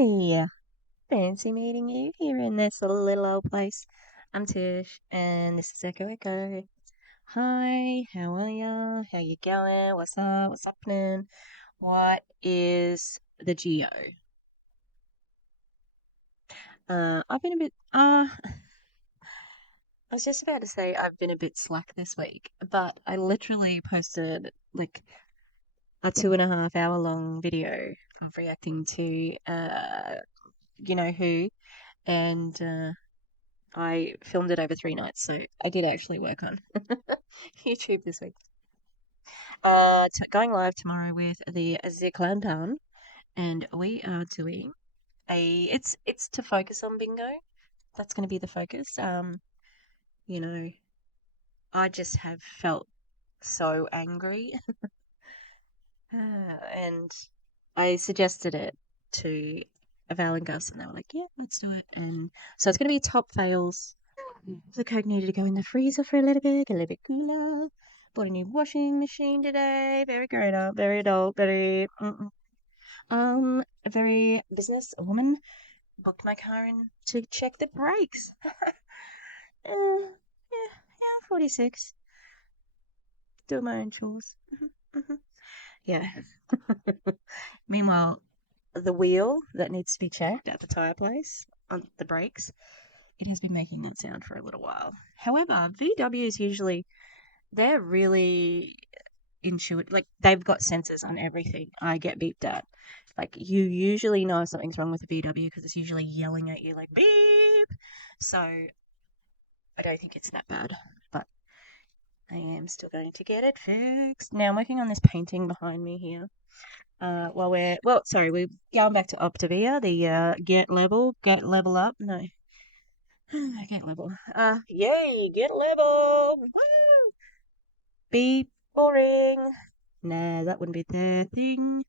Hi, fancy meeting you here in this little old place. I'm Tish, and this is Echo Echo. Hi, how are ya? How you going? What's up? What's happening? What is the geo? I've been a bit. I was just about to say I've been a bit slack this week, but I literally posted like a 2.5 hour long video of reacting to you know who, and I filmed it over 3 nights, so I did actually work on YouTube this week. Going live tomorrow with the Ziklandan, and we are doing it's to focus on bingo. That's going to be the focus. You know, I just have felt so angry, and I suggested it to Val and Gus, and they were like, "Yeah, let's do it." And so it's going to be top fails. The Coke needed to go in the freezer for a little bit cooler. Bought a new washing machine today. Very grown up, very adult, very a very business woman. Booked my car in to check the brakes. Yeah, 46. Doing my own chores. Yeah. Meanwhile, the wheel that needs to be checked at the tire place on the brakes, it has been making that sound for a little while. However, VWs usually they're really intuitive. Like they've got sensors on everything. I get beeped at. Like you usually know if something's wrong with a VW because it's usually yelling at you like beep. So I don't think it's that bad, but I am still going to get it fixed. Now I'm working on this painting behind me here. We're going back to Optavia, the get level up. No, get level. Yay, get level. Woo! Be boring. Nah, that wouldn't be the thing.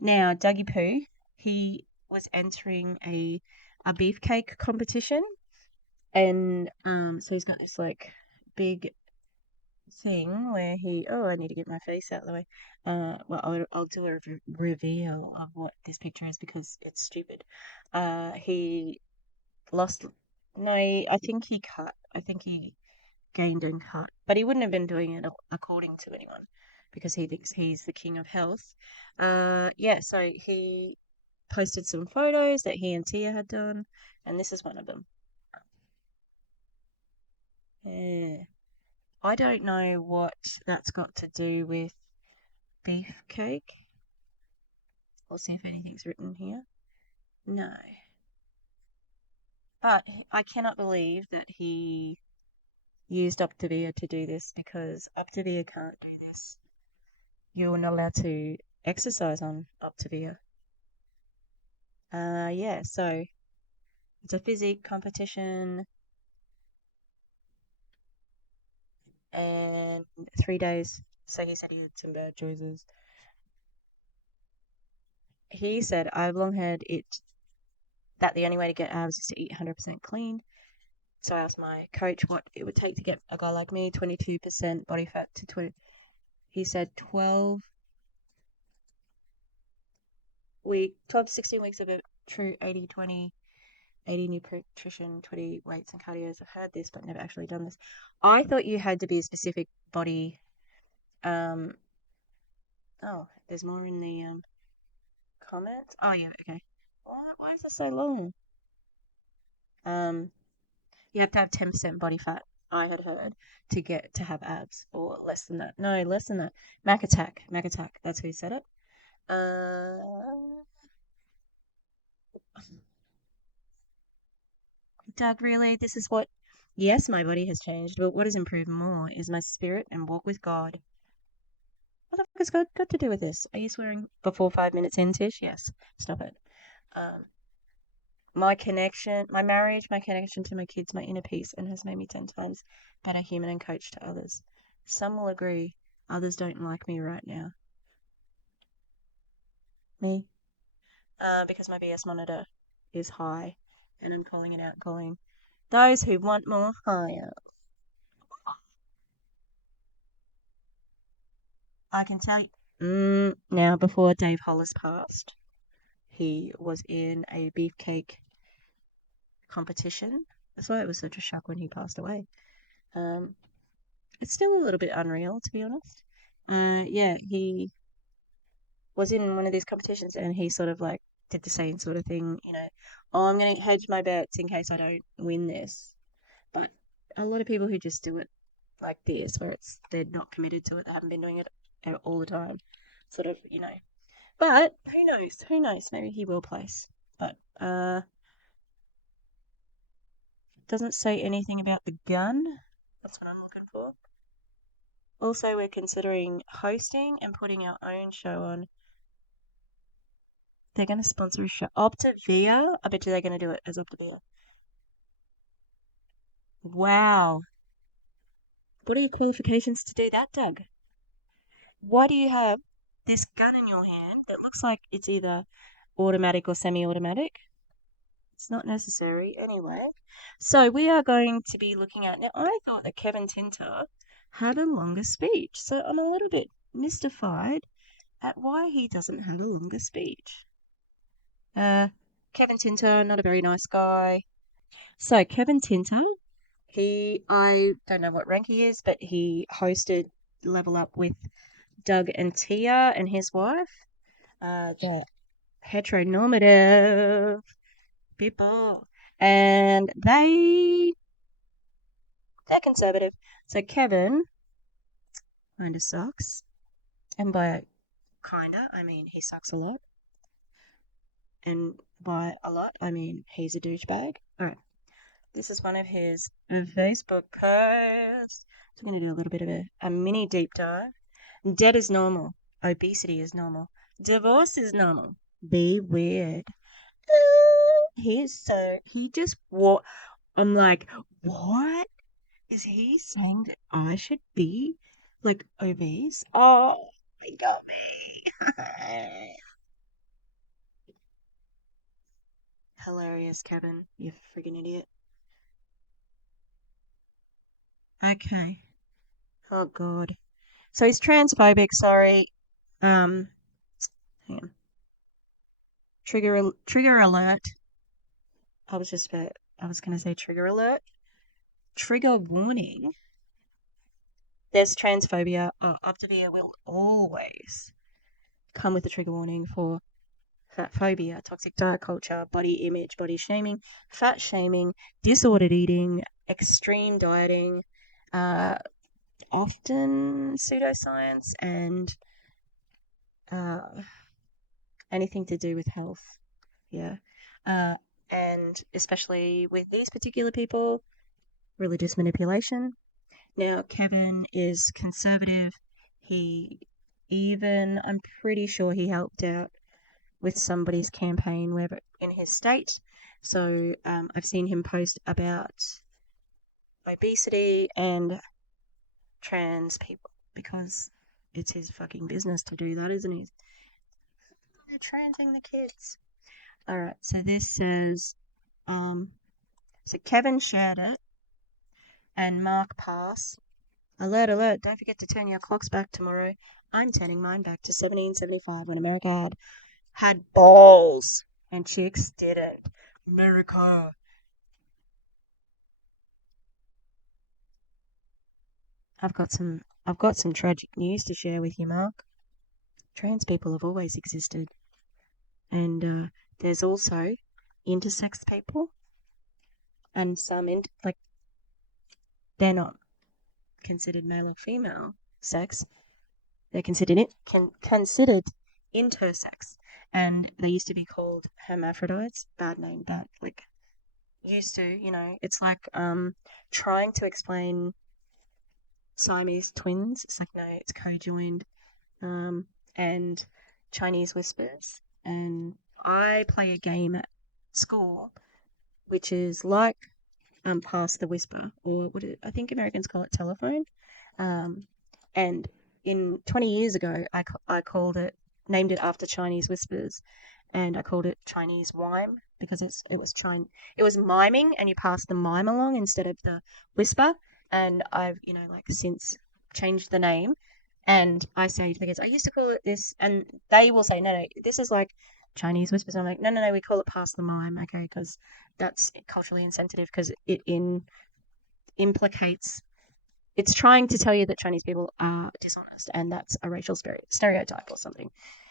Now, Dougie Poo, he was entering a beefcake competition, and so he's got this like big thing where he. Oh, I need to get my face out of the way. I'll do a reveal of what this picture is because it's stupid. He lost. No, I think he cut. I think he gained and cut, but he wouldn't have been doing it according to anyone because he thinks he's the king of health. Yeah, so he posted some photos that he and Tia had done, and this is one of them. Yeah. I don't know what that's got to do with beefcake. We'll see if anything's written here. No. But I cannot believe that he used Optavia to do this because Optavia can't do this. You're not allowed to exercise on Optavia. Yeah, so it's a physique competition and 3 days. So he said he had some bad choices. He said, I've long heard it that the only way to get abs is to eat 100% clean. So I asked my coach what it would take to get a guy like me, 22% body fat to 20. He said 12 to 16 weeks of a true 80-20, 80 nutrition, 20 weights and cardios. I've heard this, but never actually done this. I thought you had to be a specific body. Um, oh, there's more in the comments. Oh yeah, okay. Why is it so long? Um, you have to have 10% body fat. I had heard to get to have abs, or less than that. No, less than that. Mac Attack. That's who said it. Uh, Doug, really? This is what? Yes, my body has changed, but what has improved more is my spirit and walk with God. What the fuck has God got to do with this? Are you swearing before 5 minutes in, Tish? Yes. Stop it. Um, my connection, my marriage, my connection to my kids, my inner peace, and has made me 10 times better human and coach to others. Some will agree, others don't like me right now. Me? Because my BS monitor is high, and I'm calling it out, calling those who want more higher. I can tell you. Now, before Dave Hollis passed, he was in a beefcake competition. That's why it was such a shock when he passed away. It's still a little bit unreal, to be honest. Yeah, he was in one of these competitions and he sort of like did the same sort of thing, oh, I'm going to hedge my bets in case I don't win this. But a lot of people who just do it like this, where they're not committed to it, they haven't been doing it all the time, sort of, But who knows? Who knows? Maybe he will place. But doesn't say anything about the gun. That's what I'm looking for. Also, we're considering hosting and putting our own show on. They're going to sponsor a show. Optavia? I bet you they're going to do it as Optavia. Wow. What are your qualifications to do that, Doug? Why do you have this gun in your hand that looks like it's either automatic or semi-automatic? It's not necessary anyway. So we are going to be looking at... Now, I thought that Kevin Tinter had a longer speech, so I'm a little bit mystified at why he doesn't have a longer speech. Kevin Tinter, not a very nice guy. So Kevin Tinter, I don't know what rank he is, but he hosted Level Up with Doug and Tia and his wife. They're heteronormative people, and they're conservative. So Kevin kind of sucks, and by kinda, I mean he sucks a lot, and by a lot, I mean he's a douchebag. All right. This is one of his Facebook posts. So I'm going to do a little bit of a mini deep dive. Debt is normal. Obesity is normal. Divorce is normal. Be weird. He just what? I'm like, what? Is he saying that I should be like obese? Oh, he got me. Hilarious, Kevin. You friggin' idiot. Okay. Oh, God. So he's transphobic, sorry. Hang on. Trigger alert. I was going to say trigger alert. Trigger warning. There's transphobia. Optavia will always come with a trigger warning for fat phobia, toxic diet culture, body image, body shaming, fat shaming, disordered eating, extreme dieting, often pseudoscience, and anything to do with health. Yeah. And especially with these particular people, religious manipulation. Now, Kevin is conservative. I'm pretty sure he helped out with somebody's campaign wherever in his state. So I've seen him post about obesity and trans people because it's his fucking business to do that, isn't it? They're transing the kids. All right, so this says, so Kevin shared it, and Mark Pass. Alert, alert! Don't forget to turn your clocks back tomorrow. I'm turning mine back to 1775 when America had balls and chicks didn't. America. I've got some tragic news to share with you, Mark. Trans people have always existed, and there's also intersex people, and some they're not considered male or female sex. They're considered intersex, and they used to be called hermaphrodites. Bad name, used to. It's like trying to explain Siamese twins. It's like, no, it's co-joined, and Chinese whispers. And I play a game at school, which is like Pass the Whisper, or I think Americans call it telephone. And 20 years ago, I named it after Chinese whispers, and I called it Chinese whime because it was miming, and you pass the mime along instead of the whisper. And I've since changed the name, and I say to the kids, I used to call it this, and they will say, no, this is like Chinese whispers. I'm like, no, we call it pass the mime, okay, because that's culturally insensitive because it implicates. It's trying to tell you that Chinese people are dishonest, and that's a racial stereotype or something.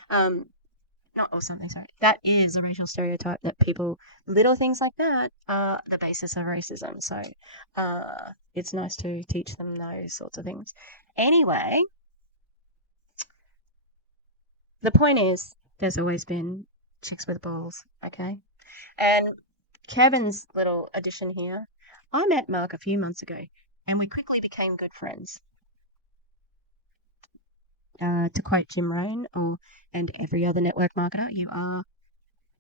Not or something, sorry. That is a racial stereotype that people, little things like that are the basis of racism. So it's nice to teach them those sorts of things. Anyway, the point is, there's always been chicks with balls, okay? And Kevin's little addition here, I met Mark a few months ago, and we quickly became good friends. To quote Jim Rohn and every other network marketer, you are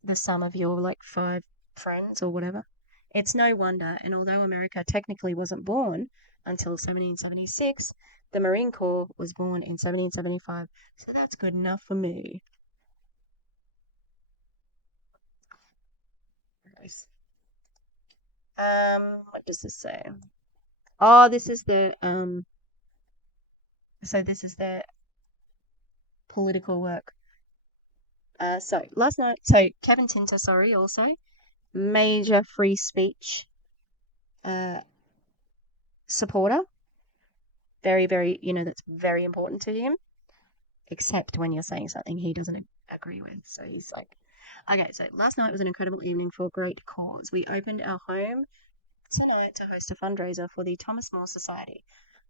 the sum of your like 5 friends or whatever. It's no wonder, and although America technically wasn't born until 1776, the Marine Corps was born in 1775, so that's good enough for me. What does this say? Oh, this is the so this is the political work. So last night, so Kevin Tinter, sorry, also major free speech supporter. Very, very, that's very important to him, except when you're saying something he doesn't agree with. So he's like, okay, so last night was an incredible evening for a great cause. We opened our home tonight to host a fundraiser for the Thomas More Society,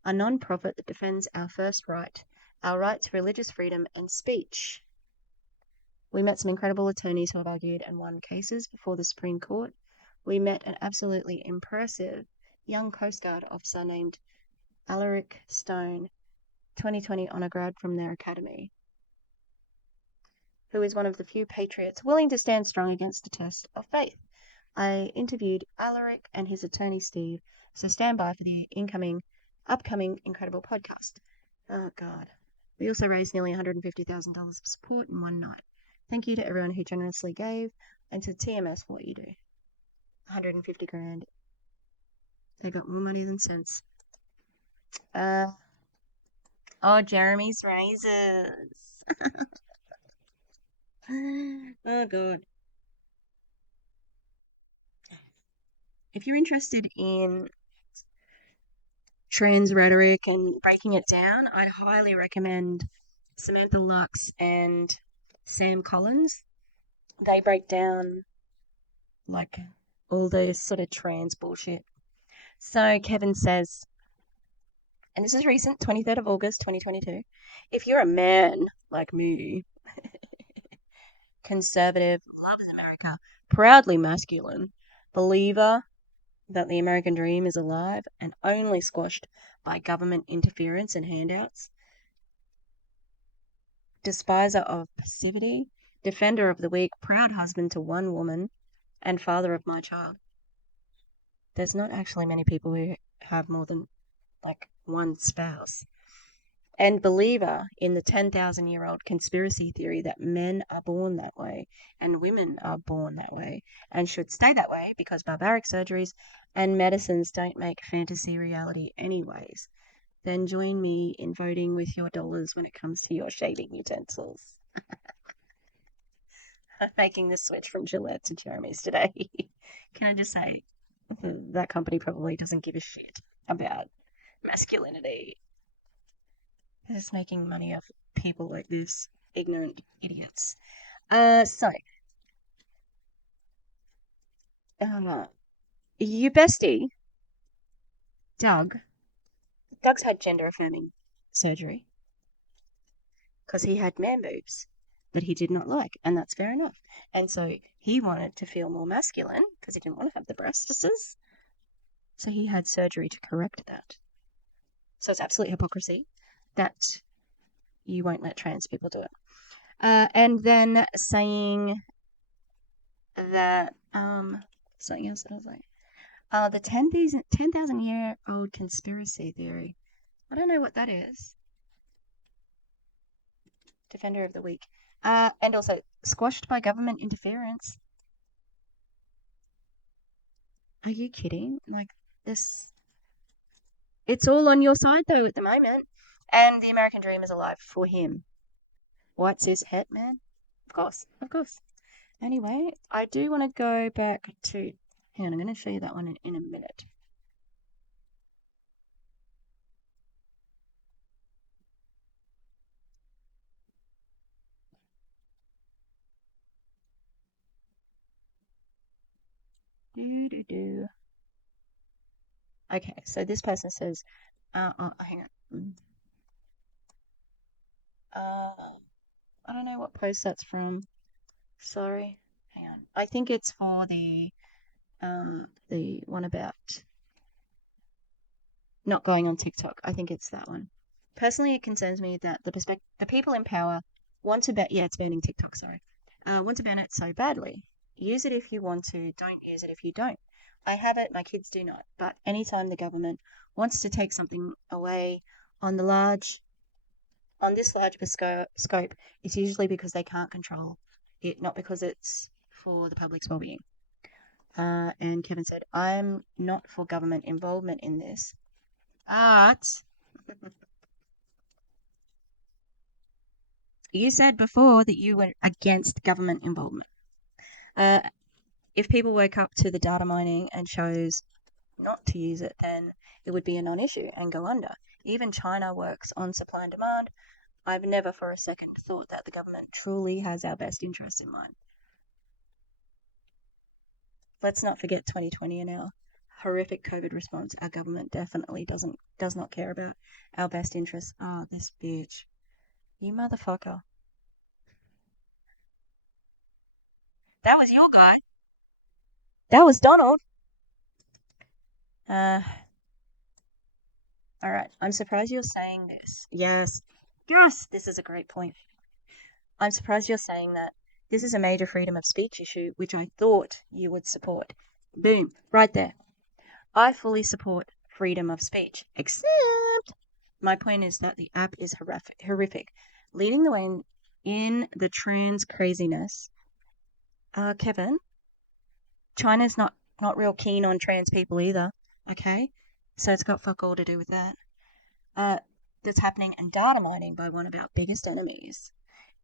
a non-profit that defends our first right, our right to religious freedom and speech. We met some incredible attorneys who have argued and won cases before the Supreme Court. We met an absolutely impressive young Coast Guard officer named Alaric Stone, 2020 honor grad from their academy, who is one of the few patriots willing to stand strong against the test of faith. I interviewed Alaric and his attorney Steve, so stand by for the upcoming incredible podcast. Oh God. We also raised nearly $150,000 of support in one night. Thank you to everyone who generously gave, and to TMS for what you do. 150 grand. They got more money than sense. Jeremy's razors. Oh God. If you're interested in trans rhetoric and breaking it down, I'd highly recommend Samantha Lux and Sam Collins. They break down like all those sort of trans bullshit. So Kevin says, and this is recent, 23rd of August, 2022, if you're a man like me, conservative, loves America, proudly masculine, believer that the American dream is alive and only squashed by government interference and handouts, despiser of passivity, defender of the weak, proud husband to one woman, and father of my child. There's not actually many people who have more than like one spouse. And believer in the 10,000-year-old conspiracy theory that men are born that way and women are born that way and should stay that way because barbaric surgeries and medicines don't make fantasy reality anyways. Then join me in voting with your dollars when it comes to your shaving utensils. I'm making the switch from Gillette to Jeremy's today. Can I just say, that company probably doesn't give a shit about masculinity. They're just making money off people like this, ignorant idiots. Your bestie, Doug's had gender affirming surgery because he had man boobs that he did not like, and that's fair enough. And so he wanted to feel more masculine because he didn't want to have the breastises. So he had surgery to correct that. So it's absolute hypocrisy that you won't let trans people do it. And then saying that something else that I was like, the 10,000-year-old conspiracy theory. I don't know what that is. Defender of the weak. And also squashed by government interference. Are you kidding? Like this, it's all on your side though at the moment. And the American dream is alive for him. White cis het man? Of course. Anyway, I do want to go back to. Hang on, I'm going to show you that one in a minute. Do. Okay, so this person says, hang on. I don't know what post that's from. Sorry. Hang on. I think it's for the one about not going on TikTok. I think it's that one. Personally, it concerns me that the people in power want to ban. Yeah, it's banning TikTok. Sorry, want to ban it so badly. Use it if you want to. Don't use it if you don't. I have it. My kids do not. But anytime the government wants to take something away on the large on this large scope, it's usually because they can't control it, not because it's for the public's well-being. And Kevin said, I'm not for government involvement in this, but you said before that you were against government involvement. Uh, if people woke up to the data mining and chose not to use it, then it would be a non-issue and go under. Even China works on supply and demand. I've never for a second thought that the government truly has our best interests in mind. Let's not forget 2020 and our horrific COVID response. Our government definitely does not care about our best interests. Ah, oh, this bitch. You motherfucker. That was your guy. That was Donald. All right. I'm surprised you're saying this. Yes. Yes, this is a great point. I'm surprised you're saying that. This is a major freedom of speech issue, which I thought you would support. Boom. Right there. I fully support freedom of speech, except my point is that the app is horrific. Leading the way in the trans craziness. Kevin, China's not real keen on trans people either. Okay, so it's got fuck all to do with that. That's happening and data mining by one of our biggest enemies.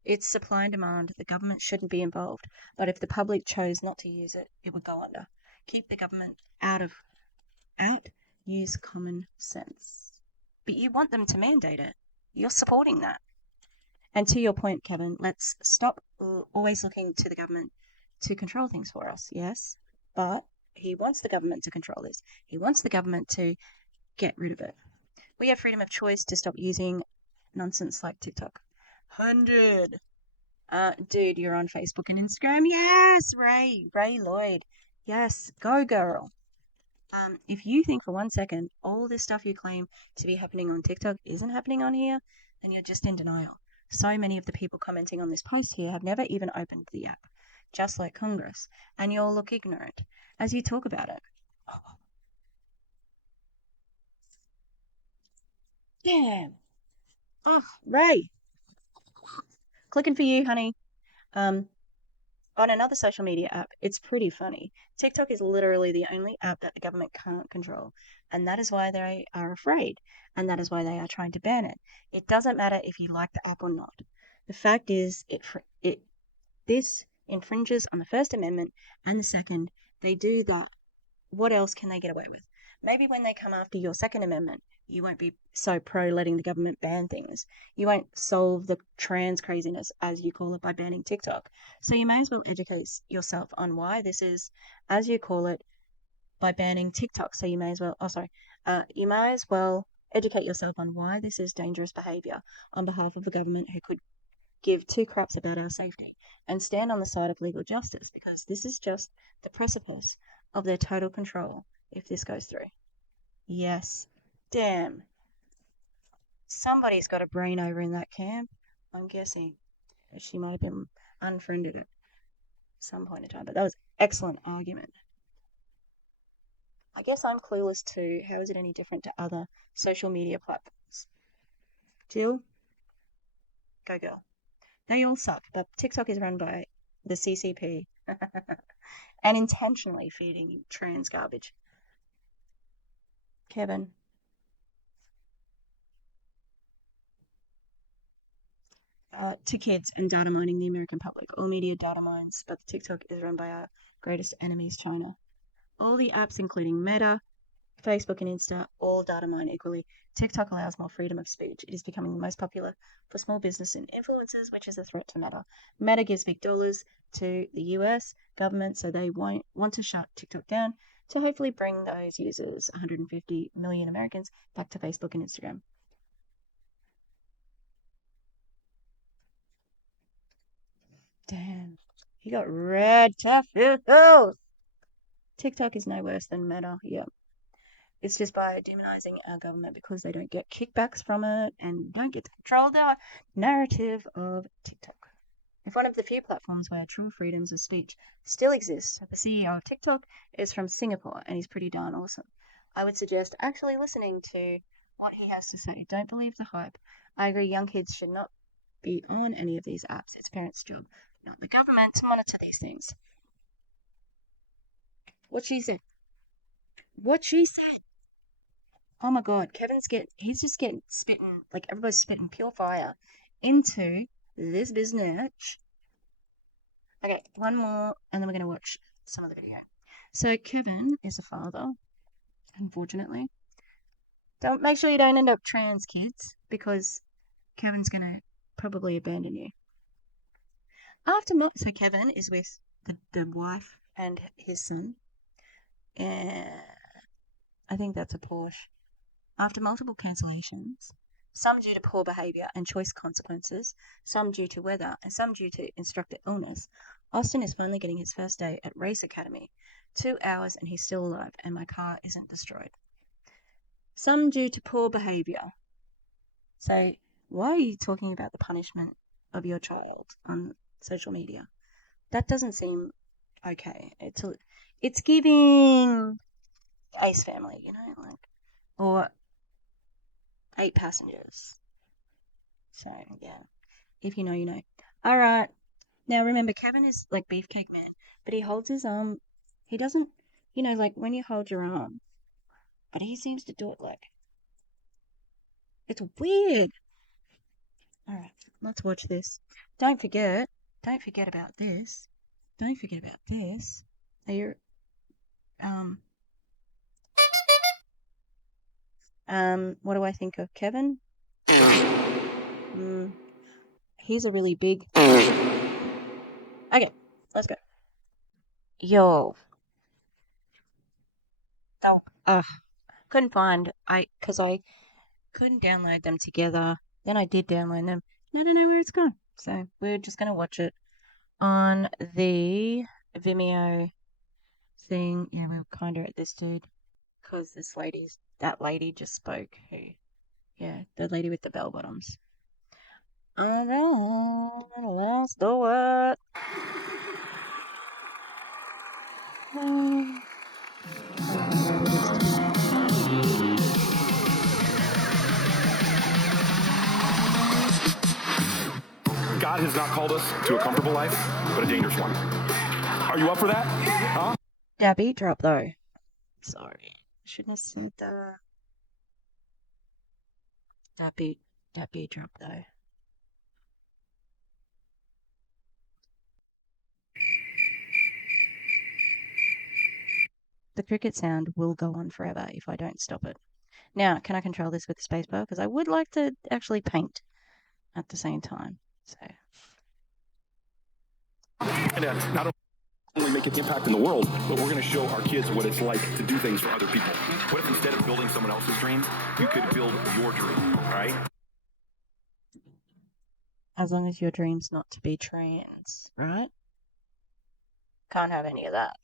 It's supply and demand. The government shouldn't be involved, but if the public chose not to use it, it would go under. Keep the government out. Use common sense. But you want them to mandate it. You're supporting that. And to your point, Kevin, let's stop always looking to the government to control things for us, yes? But he wants the government to control this. He wants the government to get rid of it. We have freedom of choice to stop using nonsense like TikTok. 100. Dude, you're on Facebook and Instagram. Yes, Ray Lloyd. Yes, go girl. If you think for 1 second all this stuff you claim to be happening on TikTok isn't happening on here, then you're just in denial. So many of the people commenting on this post here have never even opened the app, just like Congress, and you'll look ignorant as you talk about it. Damn. Oh, Ray. Clicking for you, honey. Um, on another social media app, it's pretty funny. TikTok is literally the only app that the government can't control, and that is why they are afraid, and that is why they are trying to ban it. It doesn't matter if you like the app or not. The fact is, this infringes on the First Amendment and the Second. They do that. What else can they get away with? Maybe when they come after your Second Amendment, you won't be so pro letting the government ban things. You won't solve the trans craziness, as you call it, by banning TikTok. So you may as well educate yourself on why this is, as you call it, by banning TikTok. So you may as well, you may as well educate yourself on why this is dangerous behavior on behalf of a government who could give two craps about our safety and stand on the side of legal justice, because this is just the precipice of their total control if this goes through. Yes. Damn. Somebody's got a brain over in that camp. I'm guessing she might have been unfriended at some point in time, but that was excellent argument. I guess I'm clueless too. How is it any different to other social media platforms? Jill? Go girl. They all suck, but TikTok is run by the CCP and intentionally feeding trans garbage. Kevin. to kids and data mining the American public. All media data mines, but TikTok is run by our greatest enemies, China. All the apps, including Meta, Facebook, and Insta, all data mine equally. TikTok allows more freedom of speech. It is becoming the most popular for small business and influencers, which is a threat to Meta. Meta gives big dollars to the US government, so they won't want to shut TikTok down to hopefully bring those users, 150 million Americans, back to Facebook and Instagram. Damn. He got red tattoos. TikTok is no worse than Meta. Yeah. It's just by demonizing our government because they don't get kickbacks from it and don't get to control the narrative of TikTok. If one of the few platforms where true freedoms of speech still exist, the CEO of TikTok is from Singapore and he's pretty darn awesome. I would suggest actually listening to what he has to say. Don't believe the hype. I agree young kids should not be on any of these apps. It's parents' job, not the government, to monitor these things. What she said. What she said. Oh my god, he's just getting spitting, like everybody's spitting pure fire into this business. Okay, one more, and then we're going to watch some of the video. So Kevin is a father, unfortunately. Don't make sure you don't end up trans, kids, because Kevin's going to probably abandon you. So Kevin is with the wife and his son. And I think that's a Porsche. After multiple cancellations, some due to poor behaviour and choice consequences, some due to weather, and some due to instructor illness, Austin is finally getting his first day at Race Academy. 2 hours and he's still alive, and my car isn't destroyed. Some due to poor behaviour. So, why are you talking about the punishment of your child on social media? That doesn't seem okay. It's giving Ace Family, or 8 passengers. So, yeah. If you know, you know. All right. Now, remember, Kevin is like Beefcake Man, but he holds his arm. He doesn't, like when you hold your arm, but he seems to do it like. It's weird. All right. Let's watch this. Don't forget about this. Don't forget about this. Are you, what do I think of Kevin? He's a really big. Okay, let's go. Yo. Oh, couldn't find because I couldn't download them together. Then I did download them, and I don't know where it's gone. So we're just gonna watch it on the Vimeo thing. Yeah, we're kind of at this dude because that lady just spoke. Yeah, the lady with the bell bottoms. All right, let's do it. God has not called us to a comfortable life, but a dangerous one. Are you up for that? Huh? That beat drop though. Sorry, shouldn't have said that. That beat drop though. The cricket sound will go on forever if I don't stop it. Now, can I control this with the spacebar? Because I would like to actually paint at the same time. So. And not only make an impact in the world, but we're going to show our kids what it's like to do things for other people. What if instead of building someone else's dream, you could build your dream, right? As long as your dream's not to be trans, right? Can't have any of that.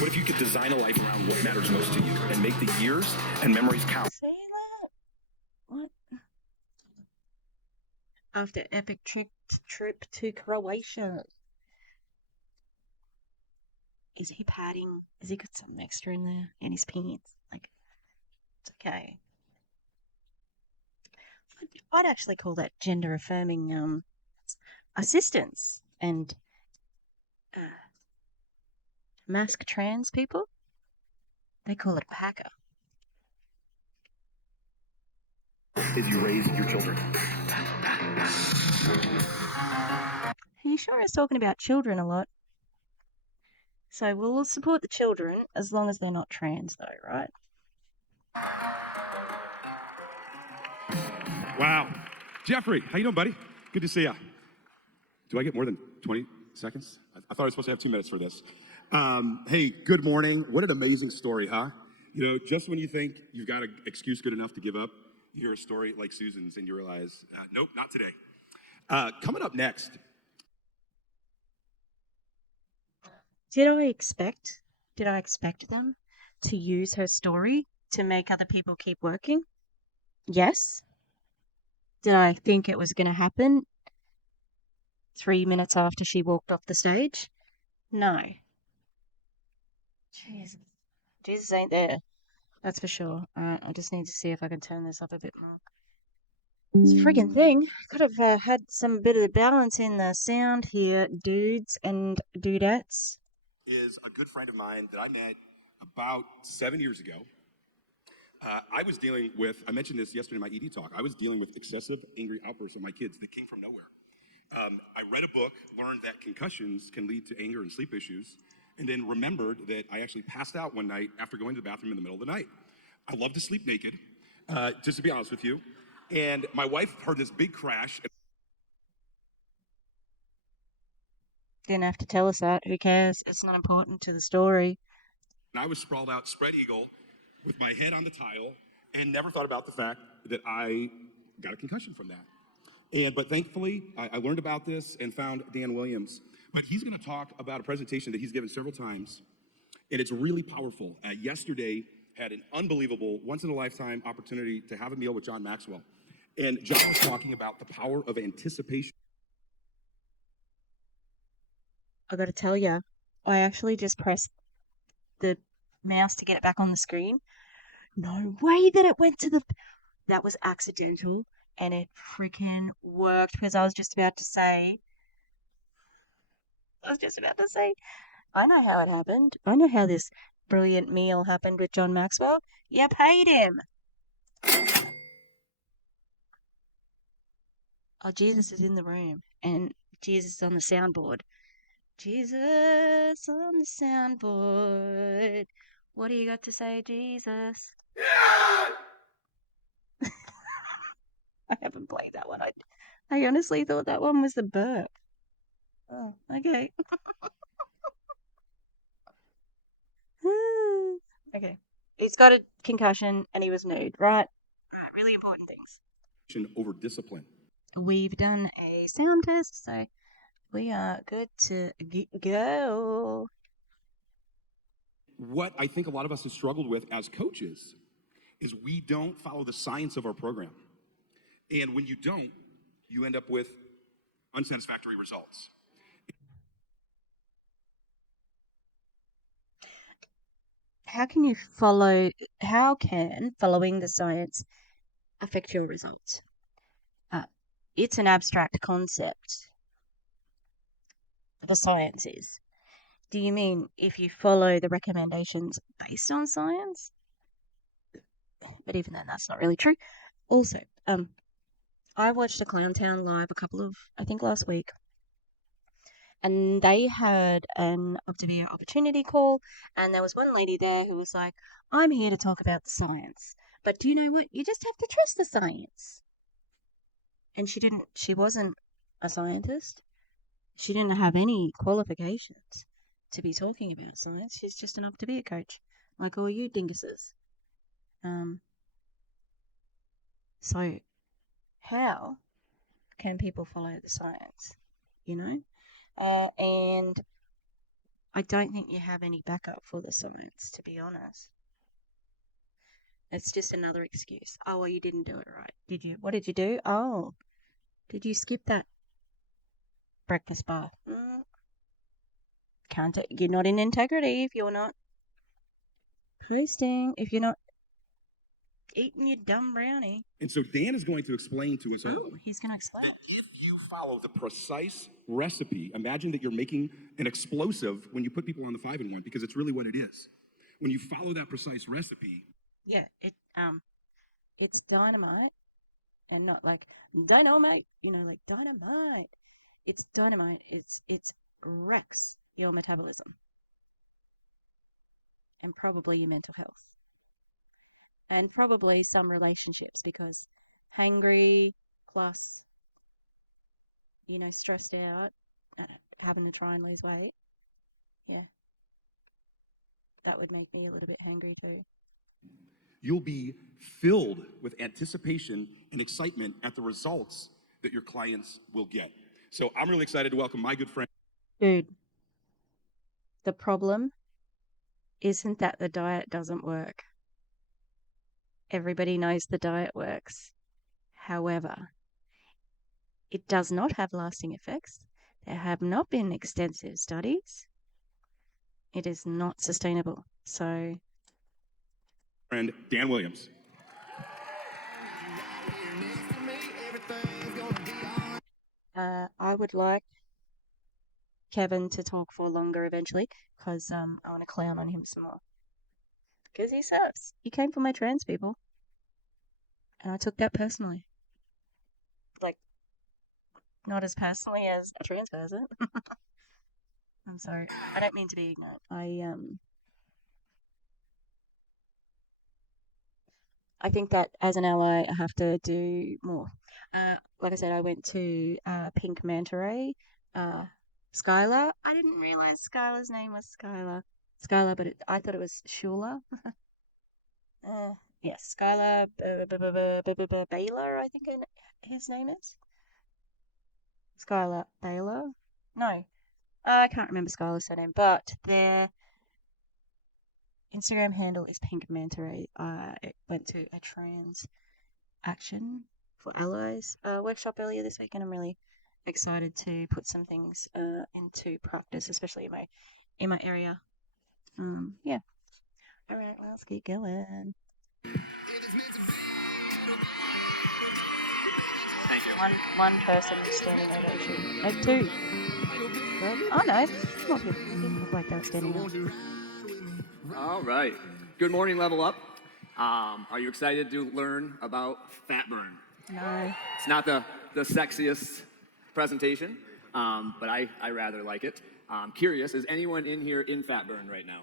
What if you could design a life around what matters most to you and make the years and memories count? See that? What? After epic trip to Croatia. Is he padding? Has he got something extra in there? In his pants? Like, it's okay. I'd actually call that gender affirming assistance and mask trans people. They call it a packer. As you raise your children. He sure is talking about children a lot. So we'll support the children as long as they're not trans, though, right? Wow. Jeffrey, how you doing, buddy? Good to see you. Do I get more than 20 seconds? I thought I was supposed to have 2 minutes for this. Hey, good morning. What an amazing story, huh? You know, just when you think you've got an excuse good enough to give up, you hear a story like Susan's and you realize, nope, not today. Coming up next. Did I expect them to use her story to make other people keep working? Yes. Did I think it was going to happen 3 minutes after she walked off the stage? No. Jesus. Jesus ain't there. That's for sure. I just need to see if I can turn this up a bit more. This friggin' thing could have had some bit of balance in the sound here, dudes and dudettes. Is a good friend of mine that I met about 7 years ago. I was dealing with, I mentioned this yesterday in my ED talk, I was dealing with excessive angry outbursts of my kids that came from nowhere. I read a book, learned that concussions can lead to anger and sleep issues, and then remembered that I actually passed out one night after going to the bathroom in the middle of the night. I love to sleep naked, just to be honest with you. And my wife heard this big crash. Didn't have to tell us that. Who cares? It's not important to the story. And I was sprawled out, spread eagle, with my head on the tile, and never thought about the fact that I got a concussion from that. But thankfully, I learned about this and found Dan Williams. But he's going to talk about a presentation that he's given several times, and it's really powerful. Yesterday, had an unbelievable, once-in-a-lifetime opportunity to have a meal with John Maxwell. And John was talking about the power of anticipation. I gotta tell you, I actually just pressed the mouse to get it back on the screen. No way that it went to the... That was accidental, and it freaking worked, because I was just about to say... I know how it happened. I know how this brilliant meal happened with John Maxwell. You paid him. Oh, Jesus is in the room, and Jesus is on the soundboard. Jesus on the soundboard. What do you got to say, Jesus? I haven't played that one. I honestly thought that one was the burp. Oh, okay. Okay. He's got a concussion and he was nude, right? Right, really important things. Over discipline. We've done a sound test, so we are good to go. What I think a lot of us have struggled with as coaches is we don't follow the science of our program. And when you don't, you end up with unsatisfactory results. How can following the science affect your results? It's an abstract concept. The science is. Do you mean if you follow the recommendations based on science? But even then, that's not really true. Also, I watched a Clowntown live I think last week, and they had an Optavia opportunity call, and there was one lady there who was like, I'm here to talk about the science. But do you know what? You just have to trust the science. And she wasn't a scientist. She didn't have any qualifications to be talking about science. She's just an Optavia coach, like all you dinguses. So how can people follow the science? You know? And I don't think you have any backup for the science, to be honest. It's just another excuse. Oh, well, you didn't do it right. Did you? What did you do? Oh, did you skip that breakfast bar? You're not in integrity if you're not posting, if you're not eating your dumb brownie. And so Dan is going to explain to us all. He's going to explain. If you follow the precise recipe, imagine that you're making an explosive when you put people on the 5-in-1, because it's really what it is. When you follow that precise recipe. Yeah, it's dynamite, and not like dynamite, like dynamite. It's dynamite. It's wrecks your metabolism and probably your mental health and probably some relationships because hangry plus stressed out and having to try and lose weight, yeah, that would make me a little bit hangry too. You'll be filled with anticipation and excitement at the results that your clients will get. So I'm really excited to welcome my good friend. Dude, the problem isn't that the diet doesn't work. Everybody knows the diet works. However, it does not have lasting effects. There have not been extensive studies. It is not sustainable. So, Friend Dan Williams. I would like Kevin to talk for longer eventually because I want to clown on him some more. Because he sucks. He came for my trans people, and I took that personally. Like, not as personally as a trans person. I'm sorry. I don't mean to be ignorant. I think that as an ally, I have to do more. Like I said, I went to Pink Manta Ray, Skylar. I didn't realize Skylar's name was Skylar, but I thought it was Shula. Uh, yes, Skylar Baylor, I think his name is. Skylar Baylor? No, I can't remember Skylar's surname, but their Instagram handle is Pink Manta Ray. It went to a trans action for allies workshop earlier this week, and I'm really excited to put some things into practice, especially in my area. Yeah. All right, let's keep going. Thank you. One person standing ovation. No, two. But oh no, more people. It didn't look like they were standing up. All right. Good morning, Level Up. Are you excited to learn about fat burn? No. It's not the sexiest presentation, but I rather like it. I'm curious, is anyone in here in fat burn right now?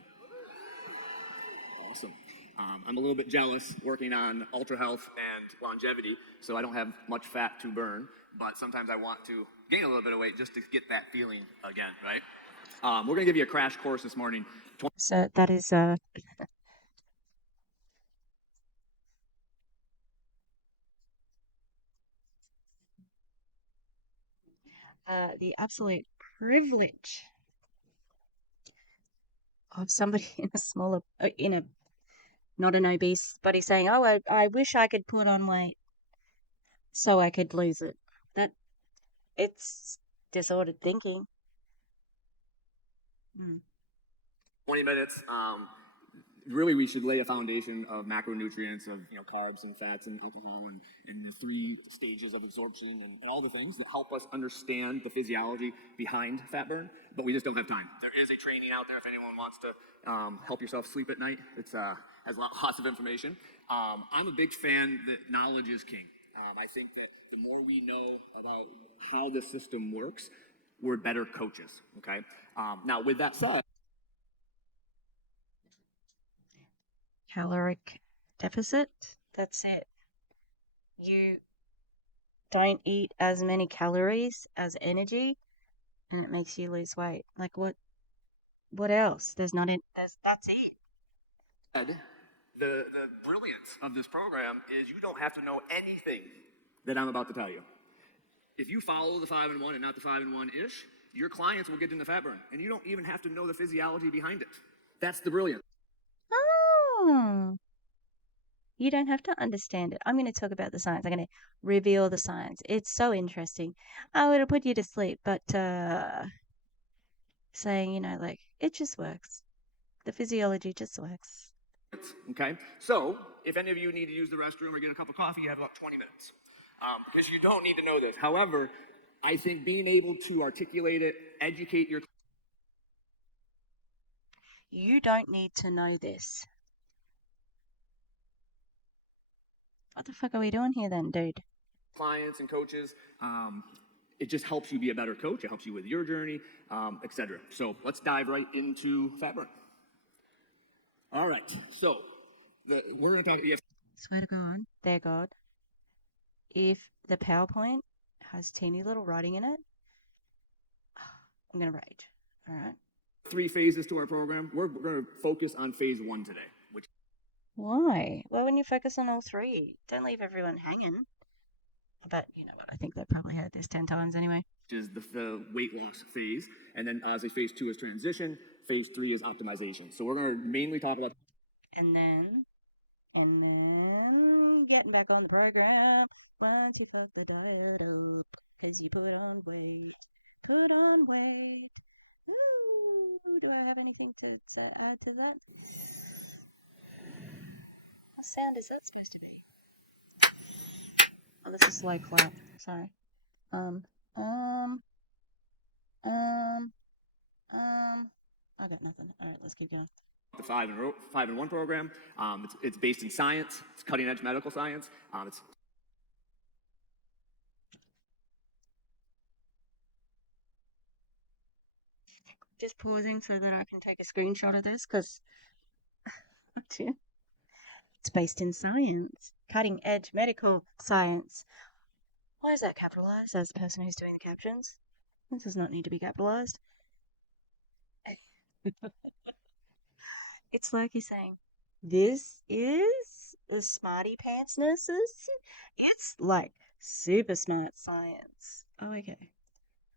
Awesome. I'm a little bit jealous working on ultra health and longevity, so I don't have much fat to burn, but sometimes I want to gain a little bit of weight just to get that feeling again, right? We're going to give you a crash course this morning. So that is the absolute privilege of somebody in a smaller, in a not an obese body saying, "Oh, I wish I could put on weight so I could lose it." That it's disordered thinking. Mm. 20 minutes. Really, we should lay a foundation of macronutrients, of carbs and fats and alcohol, and the three stages of absorption and all the things that help us understand the physiology behind fat burn. But we just don't have time. There is a training out there if anyone wants to help yourself sleep at night. It's has lots of information. I'm a big fan that knowledge is king. I think that the more we know about how the system works, we're better coaches. Okay. Now, with that said. Caloric deficit. That's it. You don't eat as many calories as energy, and it makes you lose weight. Like what? What else? There's not in. That's it. The brilliance of this program is you don't have to know anything that I'm about to tell you. If you follow the 5 and 1 and not the 5 and 1 ish, your clients will get into fat burn, and you don't even have to know the physiology behind it. That's the brilliance. Oh, you don't have to understand it. I'm going to talk about the science. I'm going to reveal the science. It's so interesting. Oh, it'll put you to sleep, but saying, like it just works. The physiology just works. Okay, so if any of you need to use the restroom or get a cup of coffee, you have about 20 minutes because you don't need to know this. However, I think being able to articulate it, educate your. You don't need to know this. What the fuck are we doing here then, dude? clients and coaches. It just helps you be a better coach. It helps you with your journey, etc. So let's dive right into fat burn. All right. So we're going to talk. Swear to God, there God, if the PowerPoint has teeny little writing in it, I'm gonna rage. All right. 3 phases to our program. We're going to focus on phase 1 today, which. Why? Why wouldn't you focus on all 3? Don't leave everyone hanging. But you know what? I think they probably heard this 10 times anyway. Is the weight loss phase, and then as a phase 2 is transition, phase 3 is optimization. So we're going to mainly talk about. And then getting back on the program. Once you fuck the diet up, as you put on weight. Ooh, do I have anything to add to that? What sound is that supposed to be? Oh, this is slow clap. Sorry. I got nothing. All right, let's keep going. The 5 and 1 program. It's based in science. It's cutting edge medical science. It's just pausing so that I can take a screenshot of this because it's based in science, cutting edge medical science. Why is that capitalized as the person who's doing the captions? This does not need to be capitalized. It's like he's saying, this is the smarty pants nurses. It's like super smart science. Oh, okay.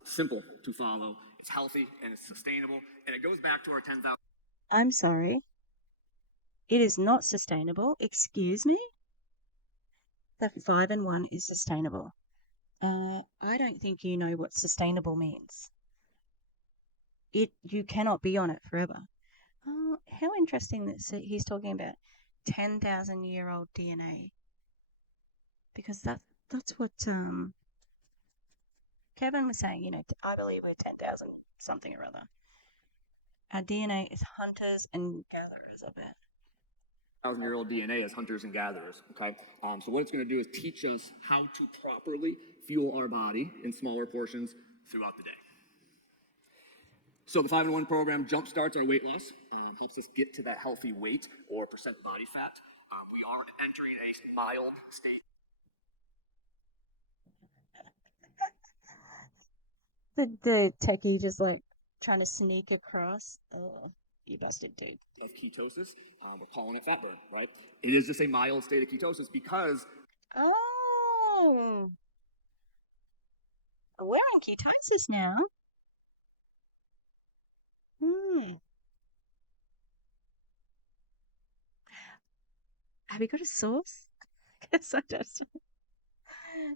Simple to follow. It's healthy and it's sustainable, and it goes back to our 10,000. I'm sorry. It is not sustainable. Excuse me? The 5 and 1 is sustainable. I don't think you know what sustainable means. You cannot be on it forever. Oh, how interesting that he's talking about 10,000-year-old DNA. Because that's what Kevin was saying, I believe we're 10,000 something or other. Our DNA is hunters and gatherers, I bet. 1,000-year-old DNA as hunters and gatherers, okay? So what it's going to do is teach us how to properly fuel our body in smaller portions throughout the day. So the 5 and 1 program jumpstarts our weight loss, helps us get to that healthy weight or percent body fat. We are entering a mild state. The techie just like trying to sneak across. You busted, dude. Of ketosis, we're calling it fat burn, right? It is just a mild state of ketosis because. Oh, we're in ketosis now. Have you got a source? Guess I just.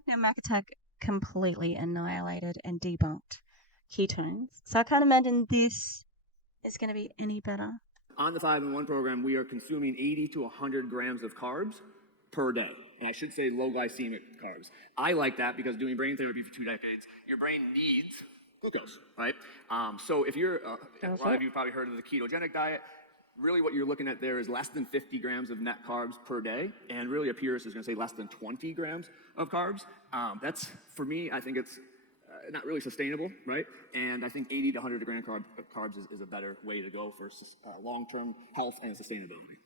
Now, Mac Attack completely annihilated and debunked ketones. So I can't imagine this is going to be any better. On the 5 and 1 program, we are consuming 80 to 100 grams of carbs per day. And I should say low glycemic carbs. I like that because doing brain therapy for 2 decades, your brain needs glucose, right? So if you're, a lot of you probably heard of the ketogenic diet. Really what you're looking at there is less than 50 grams of net carbs per day. And really a purist is going to say less than 20 grams of carbs. That's, for me, I think it's not really sustainable, right? And I think 80 to 100 gram carbs is a better way to go for long-term health and sustainability.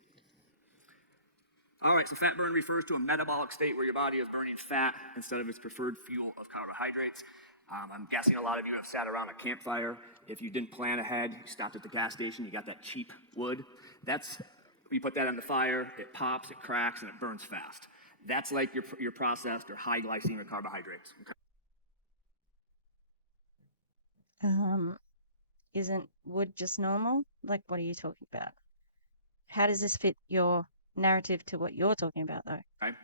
All right, so fat burn refers to a metabolic state where your body is burning fat instead of its preferred fuel of carbohydrates. I'm guessing a lot of you have sat around a campfire. If you didn't plan ahead, you stopped at the gas station, you got that cheap wood. You put that on the fire, it pops, it cracks, and it burns fast. That's like your processed or high glycemic carbohydrates. Isn't wood just normal? Like, what are you talking about? How does this fit your narrative to what you're talking about, though? Okay.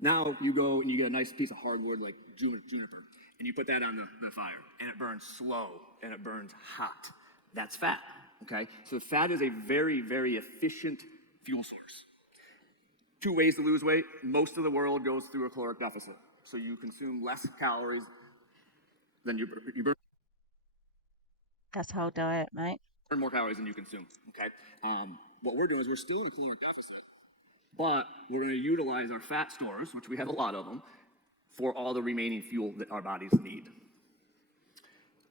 Now you go and you get a nice piece of hardwood like juniper, and you put that on the fire, and it burns slow, and it burns hot. That's fat, okay? So fat is a very, very efficient fuel source. 2 ways to lose weight. Most of the world goes through a caloric deficit. So you consume less calories than you burn. That's the whole diet, mate. Burn more calories than you consume, okay? What we're doing is we're still in a caloric deficit, but we're going to utilize our fat stores, which we have a lot of them, for all the remaining fuel that our bodies need.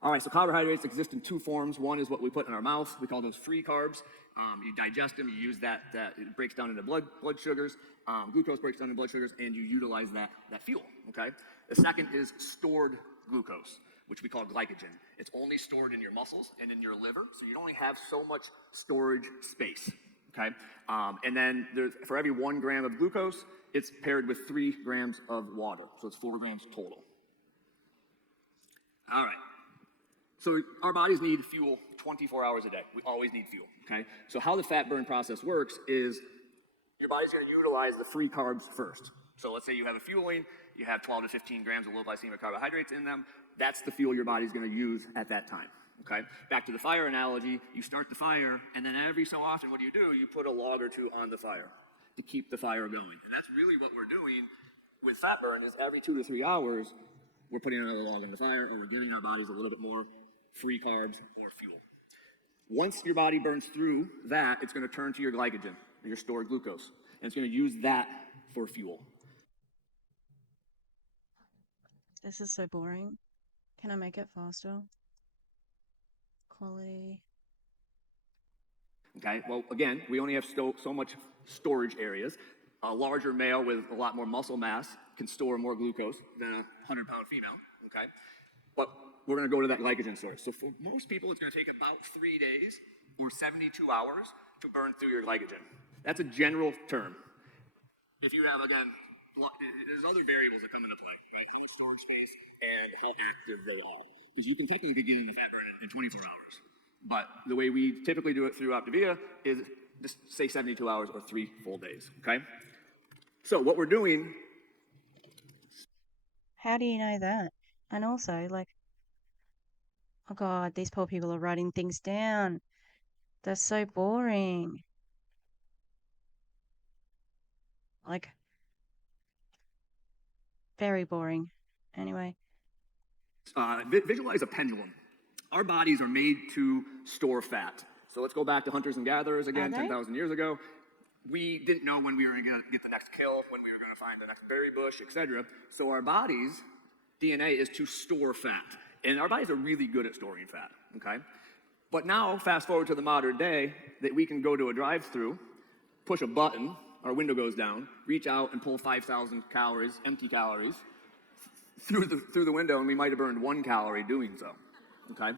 All right, so carbohydrates exist in two forms. One is what we put in our mouth. We call those free carbs. You digest them, you use that it breaks down into blood sugars. Glucose breaks down into blood sugars, and you utilize that fuel, okay? The second is stored glucose, which we call glycogen. It's only stored in your muscles and in your liver, so you only have so much storage space, okay? And then for every 1 gram of glucose, it's paired with 3 grams of water, so it's 4 grams total. All right. So our bodies need fuel 24 hours a day. We always need fuel, okay? So how the fat burn process works is your body's gonna utilize the free carbs first. So let's say you have a fueling, you have 12 to 15 grams of low glycemic carbohydrates in them. That's the fuel your body's gonna use at that time, okay? Back to the fire analogy, you start the fire, and then every so often, what do? You put a log or two on the fire to keep the fire going. And that's really what we're doing with fat burn is every 2 to 3 hours, we're putting another log in the fire, or we're giving our bodies a little bit more free carbs or fuel. Once your body burns through that, it's going to turn to your glycogen, your stored glucose, and it's going to use that for fuel. This is so boring. Can I make it faster? Quality. Okay, well, again, we only have so much storage areas. A larger male with a lot more muscle mass can store more glucose than a 100-pound female, okay? But we're going to go to that glycogen source. So for most people, it's going to take about 3 days or 72 hours to burn through your glycogen. That's a general term. If you have, again, there's other variables that come into play, right? How much storage space and how active they are. Because you can technically get into fat burn in 24 hours. But the way we typically do it through Optavia is just say 72 hours or 3 full days, okay? So what we're doing... How do you know that? And also, like, oh God, these poor people are writing things down. They're so boring. Like, very boring. Anyway. Visualize a pendulum. Our bodies are made to store fat. So let's go back to hunters and gatherers again, 10,000 years ago. We didn't know when we were going to get the next kill, when we were going to find the next berry bush, etc. So our bodies' DNA is to store fat. And our bodies are really good at storing fat, okay? But now, fast forward to the modern day, that we can go to a drive-through, push a button, our window goes down, reach out and pull 5,000 calories, empty calories, through the window, and we might have burned 1 calorie doing so, okay?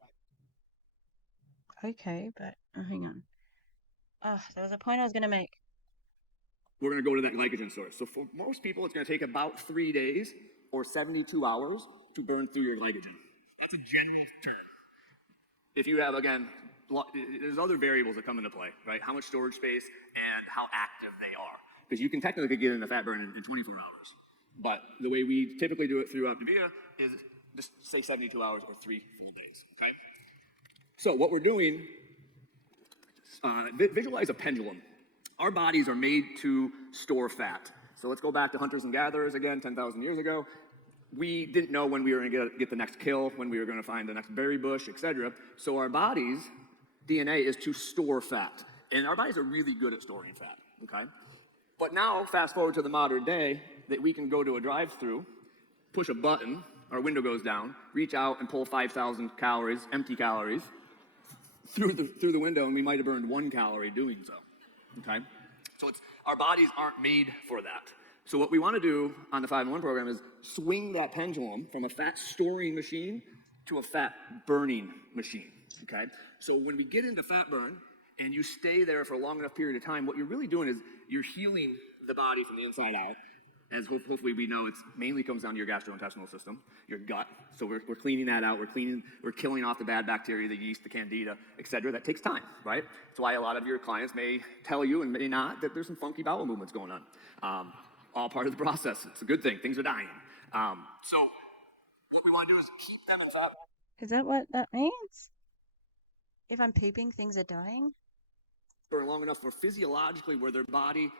Okay, but hang on. There was a point I was going to make. We're going to go to that glycogen source. So for most people, it's going to take about 3 days or 72 hours to burn through your glycogen. That's a general term. If you have, again, there's other variables that come into play, right? How much storage space and how active they are. Because you can technically get into fat burn in 24 hours. But the way we typically do it through Optavia is just say 72 hours or 3 full days, okay? So what we're doing, visualize a pendulum. Our bodies are made to store fat. So let's go back to hunters and gatherers again, 10,000 years ago. We didn't know when we were going to get the next kill, when we were going to find the next berry bush, etc. So our bodies' DNA is to store fat. And our bodies are really good at storing fat, okay? But now, fast forward to the modern day, that we can go to a drive-through, push a button, our window goes down, reach out and pull 5,000 calories, empty calories, through the window, and we might have burned 1 calorie doing so, okay? So our bodies aren't made for that. So what we want to do on the 5-in-1 program is swing that pendulum from a fat storing machine to a fat burning machine, okay? So when we get into fat burn and you stay there for a long enough period of time, what you're really doing is you're healing the body from the inside out. As hopefully we know, it mainly comes down to your gastrointestinal system, your gut. So we're cleaning that out. We're killing off the bad bacteria, the yeast, the candida, etc. That takes time, right? That's why a lot of your clients may tell you and may not that there's some funky bowel movements going on. All part of the process. It's a good thing. Things are dying. So what we want to do is keep them in fat. Is that what that means? If I'm pooping, things are dying? For long enough for physiologically where their body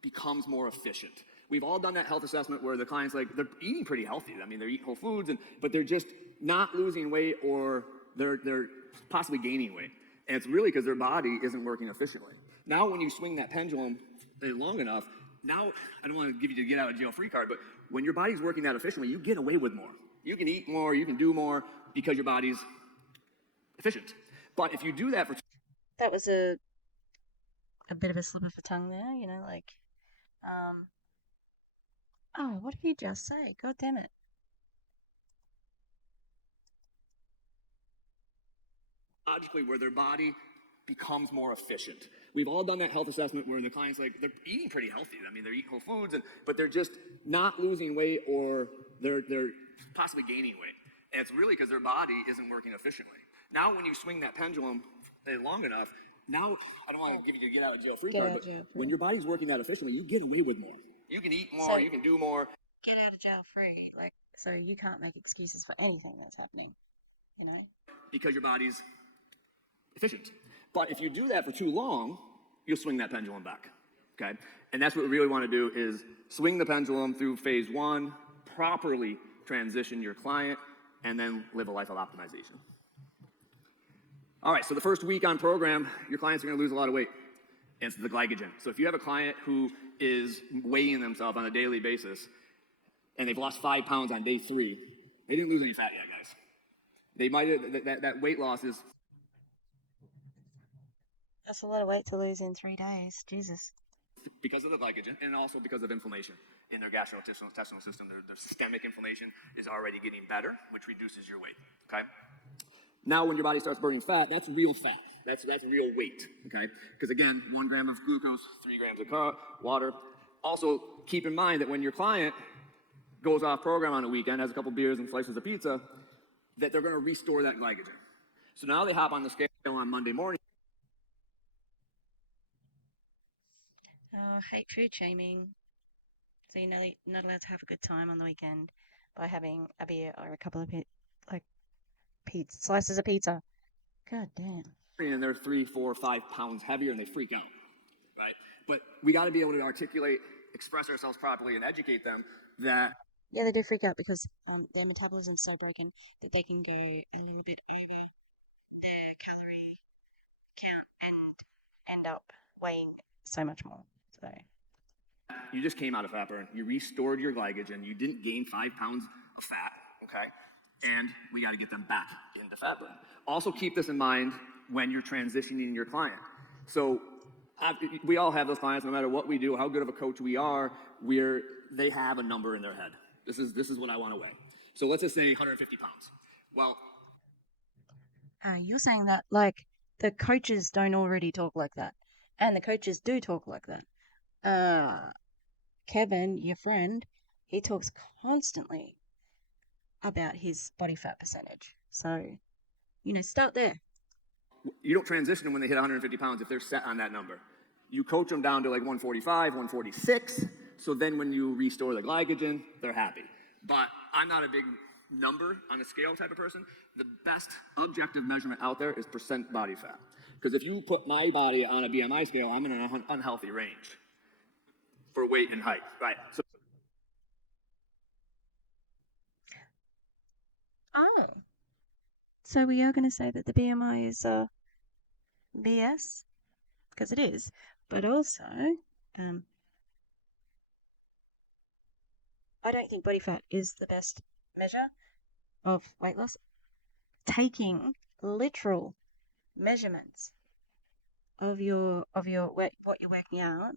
becomes more efficient. We've all done that health assessment where the client's like, they're eating pretty healthy. I mean, they're eating whole foods, but they're just not losing weight, or they're possibly gaining weight. And it's really because their body isn't working efficiently. Now, when you swing that pendulum long enough, Now, I don't want to give you the get out of jail free card, but when your body's working that efficiently, you get away with more. You can eat more, you can do more because your body's efficient. But if you do that for That was a bit of a slip of the tongue there, you know, like, oh, what did he just say? God damn it. logically where their body becomes more efficient. We've all done that health assessment where the client's like, they're eating pretty healthy. I mean, they're eating whole foods, but they're just not losing weight or they're possibly gaining weight. And it's really because their body isn't working efficiently. Now, when you swing that pendulum long enough, now, I don't want to give you a get out of jail free card, but when your body's working that efficiently, you get away with more. You can eat more, you can do more. Get out of jail free. Like, so you can't make excuses for anything that's happening, you know? Because your body's efficient. But if you do that for too long, you'll swing that pendulum back, okay? And that's what we really want to do is swing the pendulum through phase one, properly transition your client, and then live a life of optimization. All right, so the first week on program, your clients are going to lose a lot of weight. And it's the glycogen. So if you have a client who is weighing themselves on a daily basis, and they've lost 5 pounds on day 3, they didn't lose any fat yet, guys. They might that weight loss is. That's a lot of weight to lose in 3 days. Jesus. Because of the glycogen and also because of inflammation in their gastrointestinal system. Their systemic inflammation is already getting better, which reduces your weight, okay? Now, when your body starts burning fat, that's real fat. That's real weight, okay? Because again, 1 gram of glucose, 3 grams of water. Also, keep in mind that when your client goes off program on a weekend, has a couple beers and slices of pizza, that they're going to restore that glycogen. So now they hop on the scale on Monday morning. Oh, hate food shaming. So you're not allowed to have a good time on the weekend by having a beer or a couple of slices of pizza. God damn. And they're 3, 4, 5 pounds heavier and they freak out, right? But we got to be able to articulate, express ourselves properly, and educate them that. Yeah, they do freak out because their metabolism's so broken that they can go a little bit over their calorie count and end up weighing so much more. So you just came out of fat burn. You restored your glycogen. You didn't gain 5 pounds of fat, okay? And we got to get them back into fat burn. Also keep this in mind when you're transitioning your client. So we all have those clients, no matter what we do, how good of a coach we are, they have a number in their head. This is what I want to weigh. So let's just say 150 pounds. Well, you're saying that like the coaches don't already talk like that, and the coaches do talk like that. Kevin, your friend, he talks constantly about his body fat percentage. So, start there. You don't transition them when they hit 150 pounds if they're set on that number. You coach them down to like 145, 146. So then when you restore the glycogen, they're happy. But I'm not a big number on a scale type of person. The best objective measurement out there is percent body fat. Because if you put my body on a BMI scale, I'm in an unhealthy range for weight and height, right? So we are going to say that the BMI is BS? Because it is. But also, I don't think body fat is the best measure of weight loss. Taking literal measurements of your weight, what you're working out,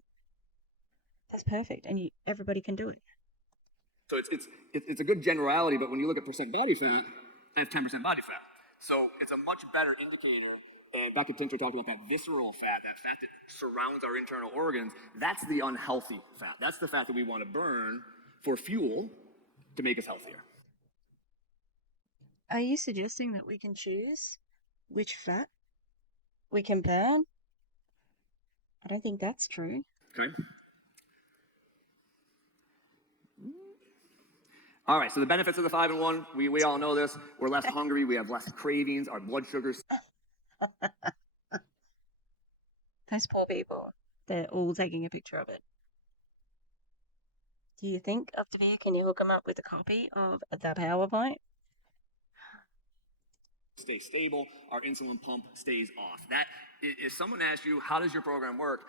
that's perfect, and everybody can do it. So it's a good generality, but when you look at percent body fat, I have 10% body fat. So it's a much better indicator. And Dr. Tinter talked about that visceral fat, that fat that surrounds our internal organs. That's the unhealthy fat. That's the fat that we want to burn for fuel to make us healthier. Are you suggesting that we can choose which fat we can burn? I don't think that's true. Okay. All right, so the benefits of the 5 and 1, we all know this. We're less hungry, we have less cravings, our blood sugars. Those poor people, they're all taking a picture of it. Do you think, Optavia, can you hook them up with a copy of the PowerPoint? Stay stable, our insulin pump stays off. That, if someone asks you, how does your program work?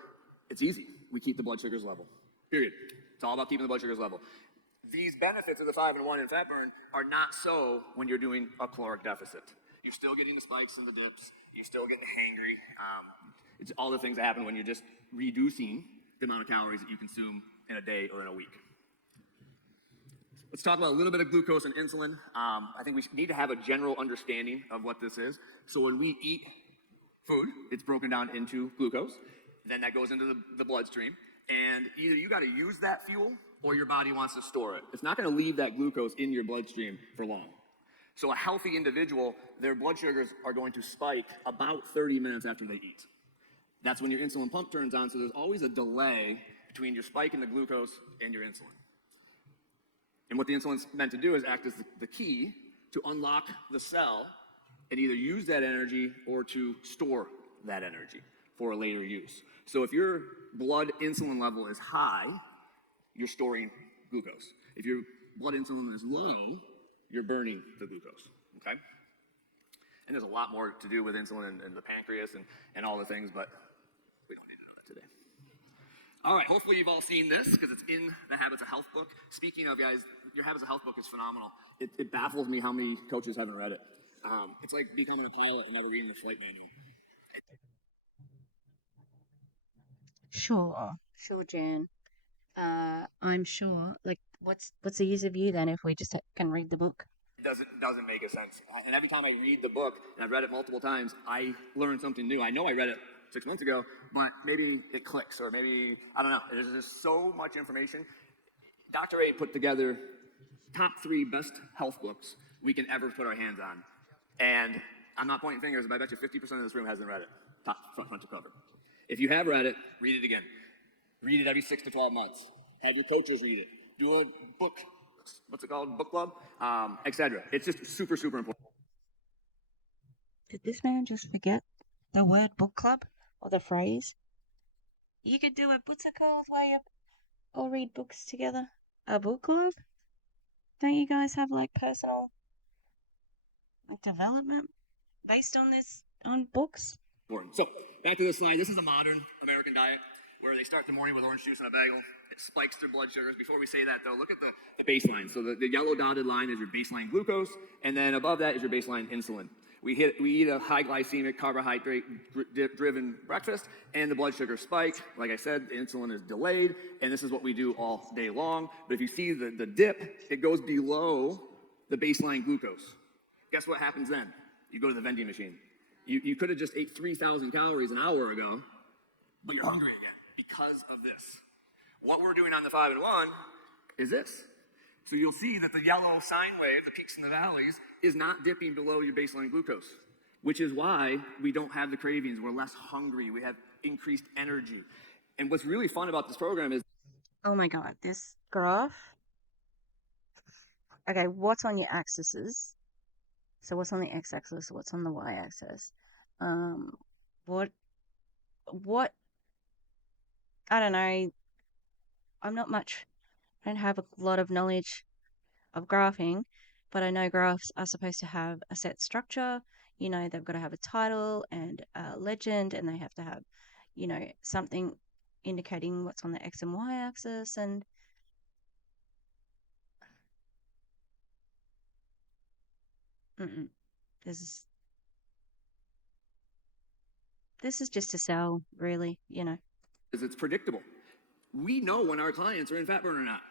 It's easy. We keep the blood sugars level. Period. It's all about keeping the blood sugars level. These benefits of the 5-in-1 and fat burn are not so when you're doing a caloric deficit. You're still getting the spikes and the dips. You're still getting hangry. It's all the things that happen when you're just reducing the amount of calories that you consume in a day or in a week. Let's talk about a little bit of glucose and insulin. I think we need to have a general understanding of what this is. So when we eat food, it's broken down into glucose. Then that goes into the bloodstream. And either you got to use that fuel or your body wants to store it. It's not going to leave that glucose in your bloodstream for long. So a healthy individual, their blood sugars are going to spike about 30 minutes after they eat. That's when your insulin pump turns on, so there's always a delay between your spike in the glucose and your insulin. And what the insulin's meant to do is act as the key to unlock the cell and either use that energy or to store that energy for a later use. So if your blood insulin level is high, you're storing glucose. If your blood insulin is low, you're burning the glucose, okay? And there's a lot more to do with insulin and the pancreas and all the things, but we don't need to know that today. All right, hopefully you've all seen this because it's in the Habits of Health book. Speaking of, guys, your Habits of Health book is phenomenal. It baffles me how many coaches haven't read it. It's like becoming a pilot and never reading the flight manual. Sure, Jan. I'm sure. Like, what's the use of you then if we just can read the book? It doesn't make a sense. And every time I read the book, and I've read it multiple times, I learn something new. I know I read it 6 months ago, but maybe it clicks, or maybe, I don't know. There's just so much information. Dr. A put together top 3 best health books we can ever put our hands on. And I'm not pointing fingers, but I bet you 50% of this room hasn't read it, top, front to cover. If you have read it, read it again. Read it every 6 to 12 months. Have your coaches read it. Do a book, what's it called, book club, etc. It's just super, super important. Did this man just forget the word book club or the phrase? You could do a, what's it called, where you all read books together? A book club? Don't you guys have like personal development based on this, on books? So, back to this slide. This is a modern American diet where they start the morning with orange juice and a bagel. It spikes their blood sugars. Before we say that, though, look at the baseline. So the yellow dotted line is your baseline glucose, and then above that is your baseline insulin. We eat a high glycemic, carbohydrate-driven breakfast, and the blood sugar spike. Like I said, the insulin is delayed, and this is what we do all day long. But if you see the dip, it goes below the baseline glucose. Guess what happens then? You go to the vending machine. You could have just ate 3,000 calories an hour ago, but you're hungry again because of this. What we're doing on the 5-in-1 is this. So you'll see that the yellow sine wave, the peaks and the valleys, is not dipping below your baseline glucose, which is why we don't have the cravings. We're less hungry. We have increased energy. And what's really fun about this program is... Oh my God, this graph. Okay, what's on your axes? So what's on the x-axis? What's on the y-axis? What? I don't know. I'm not much. I don't have a lot of knowledge of graphing, but I know graphs are supposed to have a set structure. You know, they've got to have a title and a legend, and they have to have, you know, something indicating what's on the x and y axis. And this is just to sell, really, you know. It's predictable. We know when our clients are in fat burn or not.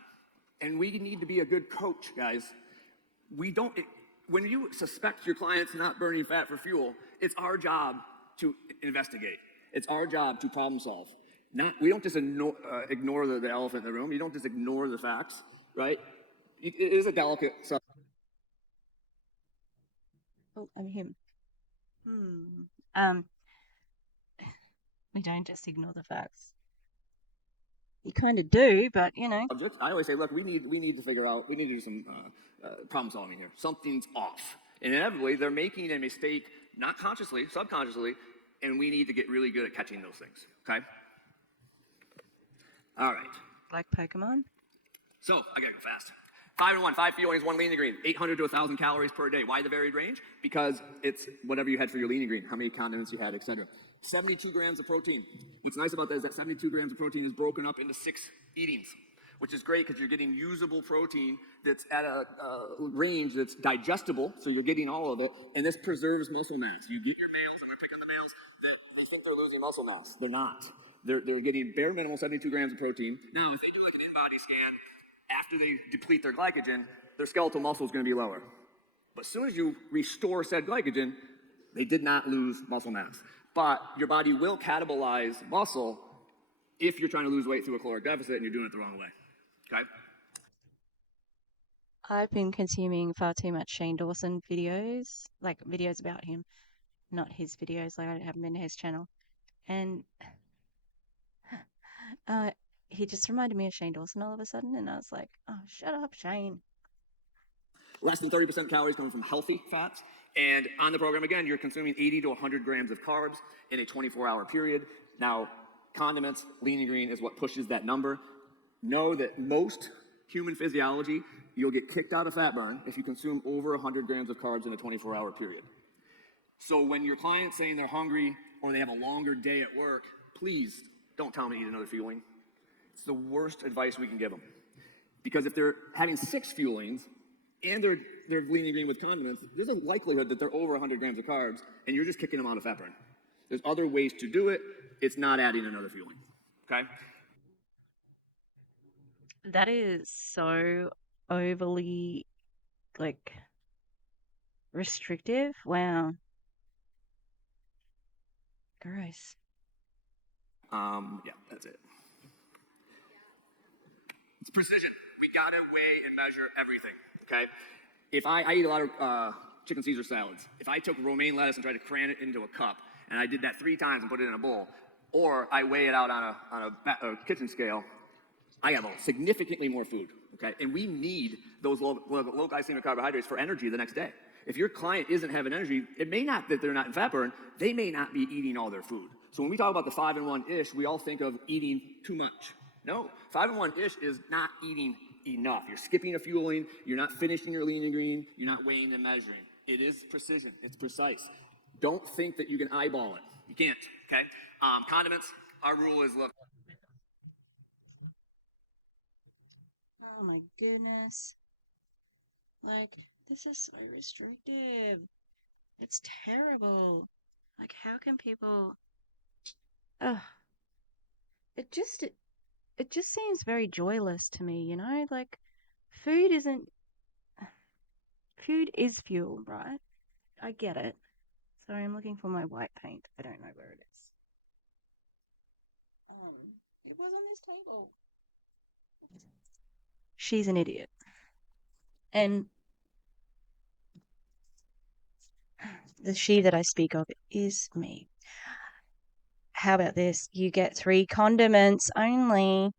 And we need to be a good coach, guys. When you suspect your client's not burning fat for fuel, it's our job to investigate. It's our job to problem solve. We don't just ignore the elephant in the room. You don't just ignore the facts, right? It is a delicate subject. Oh, I'm him. We don't just ignore the facts. You kind of do, but you know. I always say, look, we need to figure out, we need to do some problem solving here. Something's off. And inevitably, they're making a mistake, not consciously, subconsciously, and we need to get really good at catching those things, okay? All right. Like Pokemon? So, I gotta go fast. 5-in-1, 5 feelings, 1 lean ingredient, 800 to 1,000 calories per day. Why the varied range? Because it's whatever you had for your lean ingredient, how many condiments you had, etc. 72 grams of protein. What's nice about that is that 72 grams of protein is broken up into 6 eatings, which is great because you're getting usable protein that's at a range that's digestible, so you're getting all of it, and this preserves muscle mass. You get your males, and we're picking the males, that they think they're losing muscle mass. They're not. They're getting bare minimum 72 grams of protein. Now, if they do like an in-body scan, after they deplete their glycogen, their skeletal muscle is going to be lower. But as soon as you restore said glycogen, they did not lose muscle mass. But your body will catabolize muscle if you're trying to lose weight through a caloric deficit and you're doing it the wrong way. Okay? I've been consuming far too much Shane Dawson videos, like videos about him, not his videos. Like I haven't been to his channel, and he just reminded me of Shane Dawson all of a sudden, and I was like, "Oh, shut up, Shane." Less than 30% calories coming from healthy fats. And on the program, again, you're consuming 80 to 100 grams of carbs in a 24-hour period. Now, condiments, lean and green is what pushes that number. Know that most human physiology, you'll get kicked out of fat burn if you consume over 100 grams of carbs in a 24-hour period. So when your client's saying they're hungry or they have a longer day at work, please don't tell them to eat another fueling. It's the worst advice we can give them. Because if they're having 6 fuelings and they're lean and green with condiments, there's a likelihood that they're over 100 grams of carbs and you're just kicking them out of fat burn. There's other ways to do it. It's not adding another fueling. Okay? That is so overly, like, restrictive. Wow. Gross. Yeah, that's it. It's precision. We gotta weigh and measure everything, okay? If I eat a lot of chicken Caesar salads, if I took romaine lettuce and tried to cram it into a cup, and I did that 3 times and put it in a bowl, or I weigh it out on a kitchen scale, I have significantly more food, okay? And we need those low glycemic carbohydrates for energy the next day. If your client isn't having energy, it may not that they're not in fat burn, they may not be eating all their food. So when we talk about the 5-in-1-ish, we all think of eating too much. No, 5-in-1-ish is not eating enough. You're skipping a fueling, you're not finishing your lean and green, you're not weighing and measuring. It is precision, it's precise. Don't think that you can eyeball it. You can't, okay? Condiments, our rule is, look. Oh my goodness. Like, this is so restrictive. It's terrible. Like, how can people... Ugh. It just seems very joyless to me, you know? Like, food isn't... Food is fuel, right? I get it. Sorry, I'm looking for my white paint. I don't know where it is. It was on this table. She's an idiot. And the she that I speak of is me. How about this? You get 3 condiments only.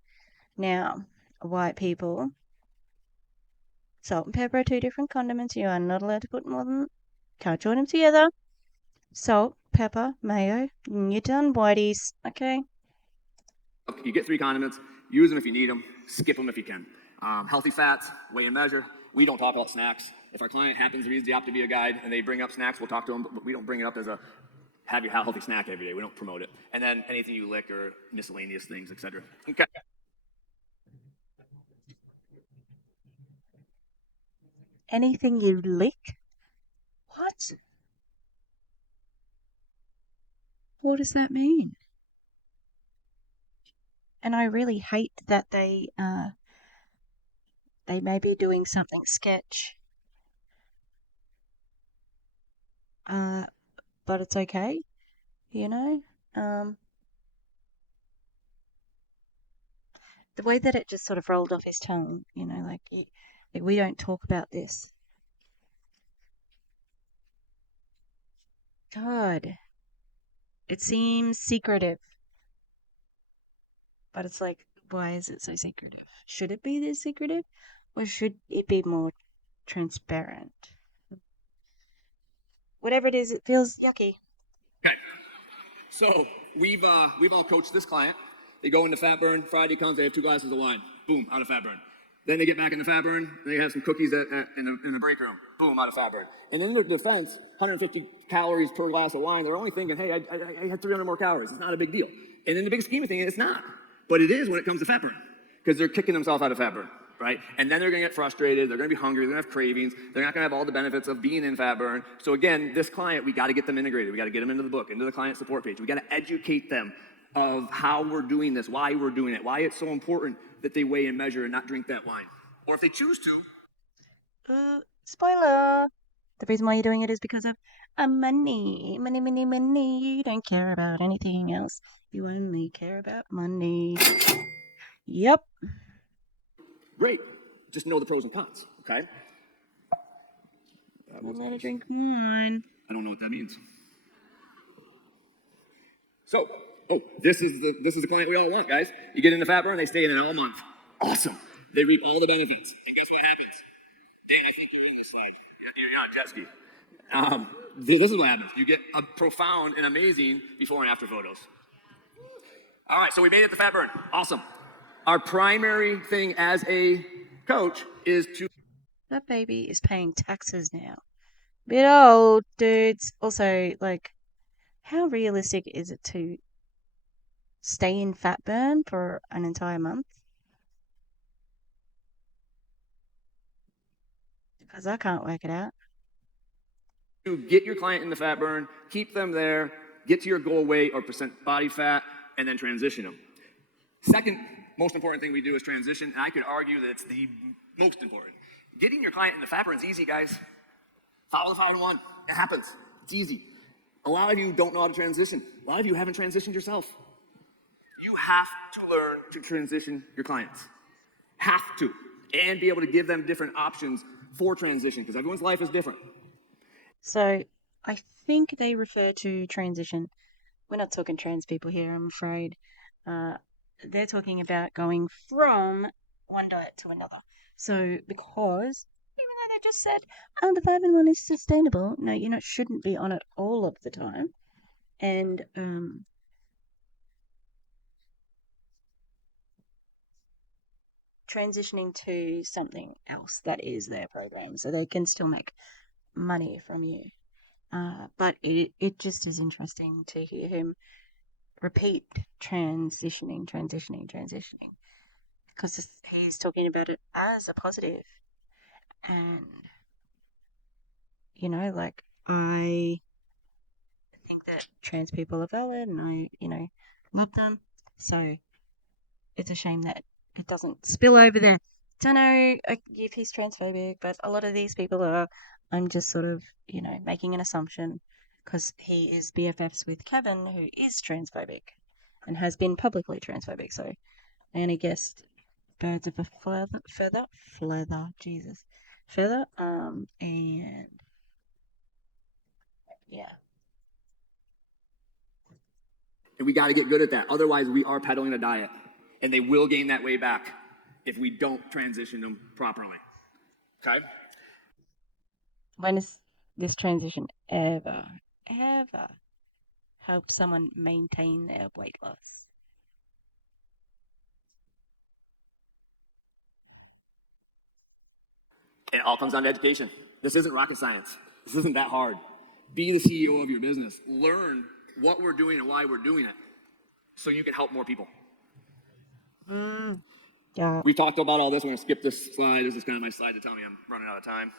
Now, white people, salt and pepper are 2 different condiments. You are not allowed to put more than, can't join them together. Salt, pepper, mayo, and you're done, whiteys. Okay? You get 3 condiments, use them if you need them, skip them if you can. Healthy fats, weigh and measure. We don't talk about snacks. If our client happens to read the Optavia guide and they bring up snacks, we'll talk to them, but we don't bring it up as a have your healthy snack every day. We don't promote it. And then anything you lick or miscellaneous things, etc. Okay. Anything you lick? What? What does that mean? And I really hate that they may be doing something sketch. But it's okay, you know? The way that it just sort of rolled off his tongue, you know, like we don't talk about this. God. It seems secretive. But it's like, why is it so secretive? Should it be this secretive? Or should it be more transparent? Whatever it is, it feels yucky. Okay. So we've all coached this client. They go into fat burn. Friday comes, they have 2 glasses of wine. Boom, out of fat burn. Then they get back into fat burn. They have some cookies in the break room. Boom. boom, out of fat burn. And in their defense, 150 calories per glass of wine, they're only thinking, hey, I had 300 more calories. It's not a big deal. And in the big scheme of things, it's not. But it is when it comes to fat burn, because they're kicking themselves out of fat burn, right? And then they're gonna get frustrated, they're gonna be hungry, they're gonna have cravings, they're not gonna have all the benefits of being in fat burn. So again, this client, we gotta get them integrated. We gotta get them into the book, into the client support page. We gotta educate them of how we're doing this, why we're doing it, why it's so important that they weigh and measure and not drink that wine. Or if they choose to. Spoiler! The reason why you're doing it is because of money. Money, money, money. You don't care about anything else. You only care about money. Yep. Great. Just know the pros and cons, okay? Don't let her drink wine. I don't know what that means. So, this is the client we all want, guys. You get into fat burn, they stay in it all month. Awesome. They reap all the benefits. And guess what happens? I think you're in this slide. You're on jet ski. This is what happens. You get a profound and amazing before and after photos. All right, so we made it to fat burn. Awesome. Our primary thing as a coach is to... That baby is paying taxes now. Bit old, dudes. Also, like, how realistic is it to stay in fat burn for an entire month? Because I can't work it out. To get your client into fat burn, keep them there, get to your goal weight or percent body fat, and then transition them. Second most important thing we do is transition, and I could argue that it's the most important. Getting your client into fat burn is easy, guys. Follow the 5 and 1. It happens. It's easy. A lot of you don't know how to transition. A lot of you haven't transitioned yourself. You have to learn to transition your clients. Have to. And be able to give them different options for transition, because everyone's life is different. So I think they refer to transition. We're not talking trans people here, I'm afraid. They're talking about going from one diet to another. So because even though they just said, the 5 and 1 is sustainable, no, you shouldn't be on it all of the time. And transitioning to something else that is their program, so they can still make money from you. But it just is interesting to hear him repeat transitioning, because he's talking about it as a positive. And, like, I think that trans people are valid and I, love them. So it's a shame that it doesn't spill over there. Don't know if he's transphobic, but a lot of these people are. I'm just sort of, making an assumption because he is BFFs with Kevin, who is transphobic and has been publicly transphobic. So I only guessed birds of a feather, and yeah. And we got to get good at that. Otherwise, we are peddling a diet. And they will gain that way back if we don't transition them properly. Okay? When has this transition ever helped someone maintain their weight loss? It all comes down to education. This isn't rocket science. This isn't that hard. Be the CEO of your business. Learn what we're doing and why we're doing it so you can help more people. Yeah. We talked about all this. We're going to skip this slide. This is kind of my slide to tell me I'm running out of time.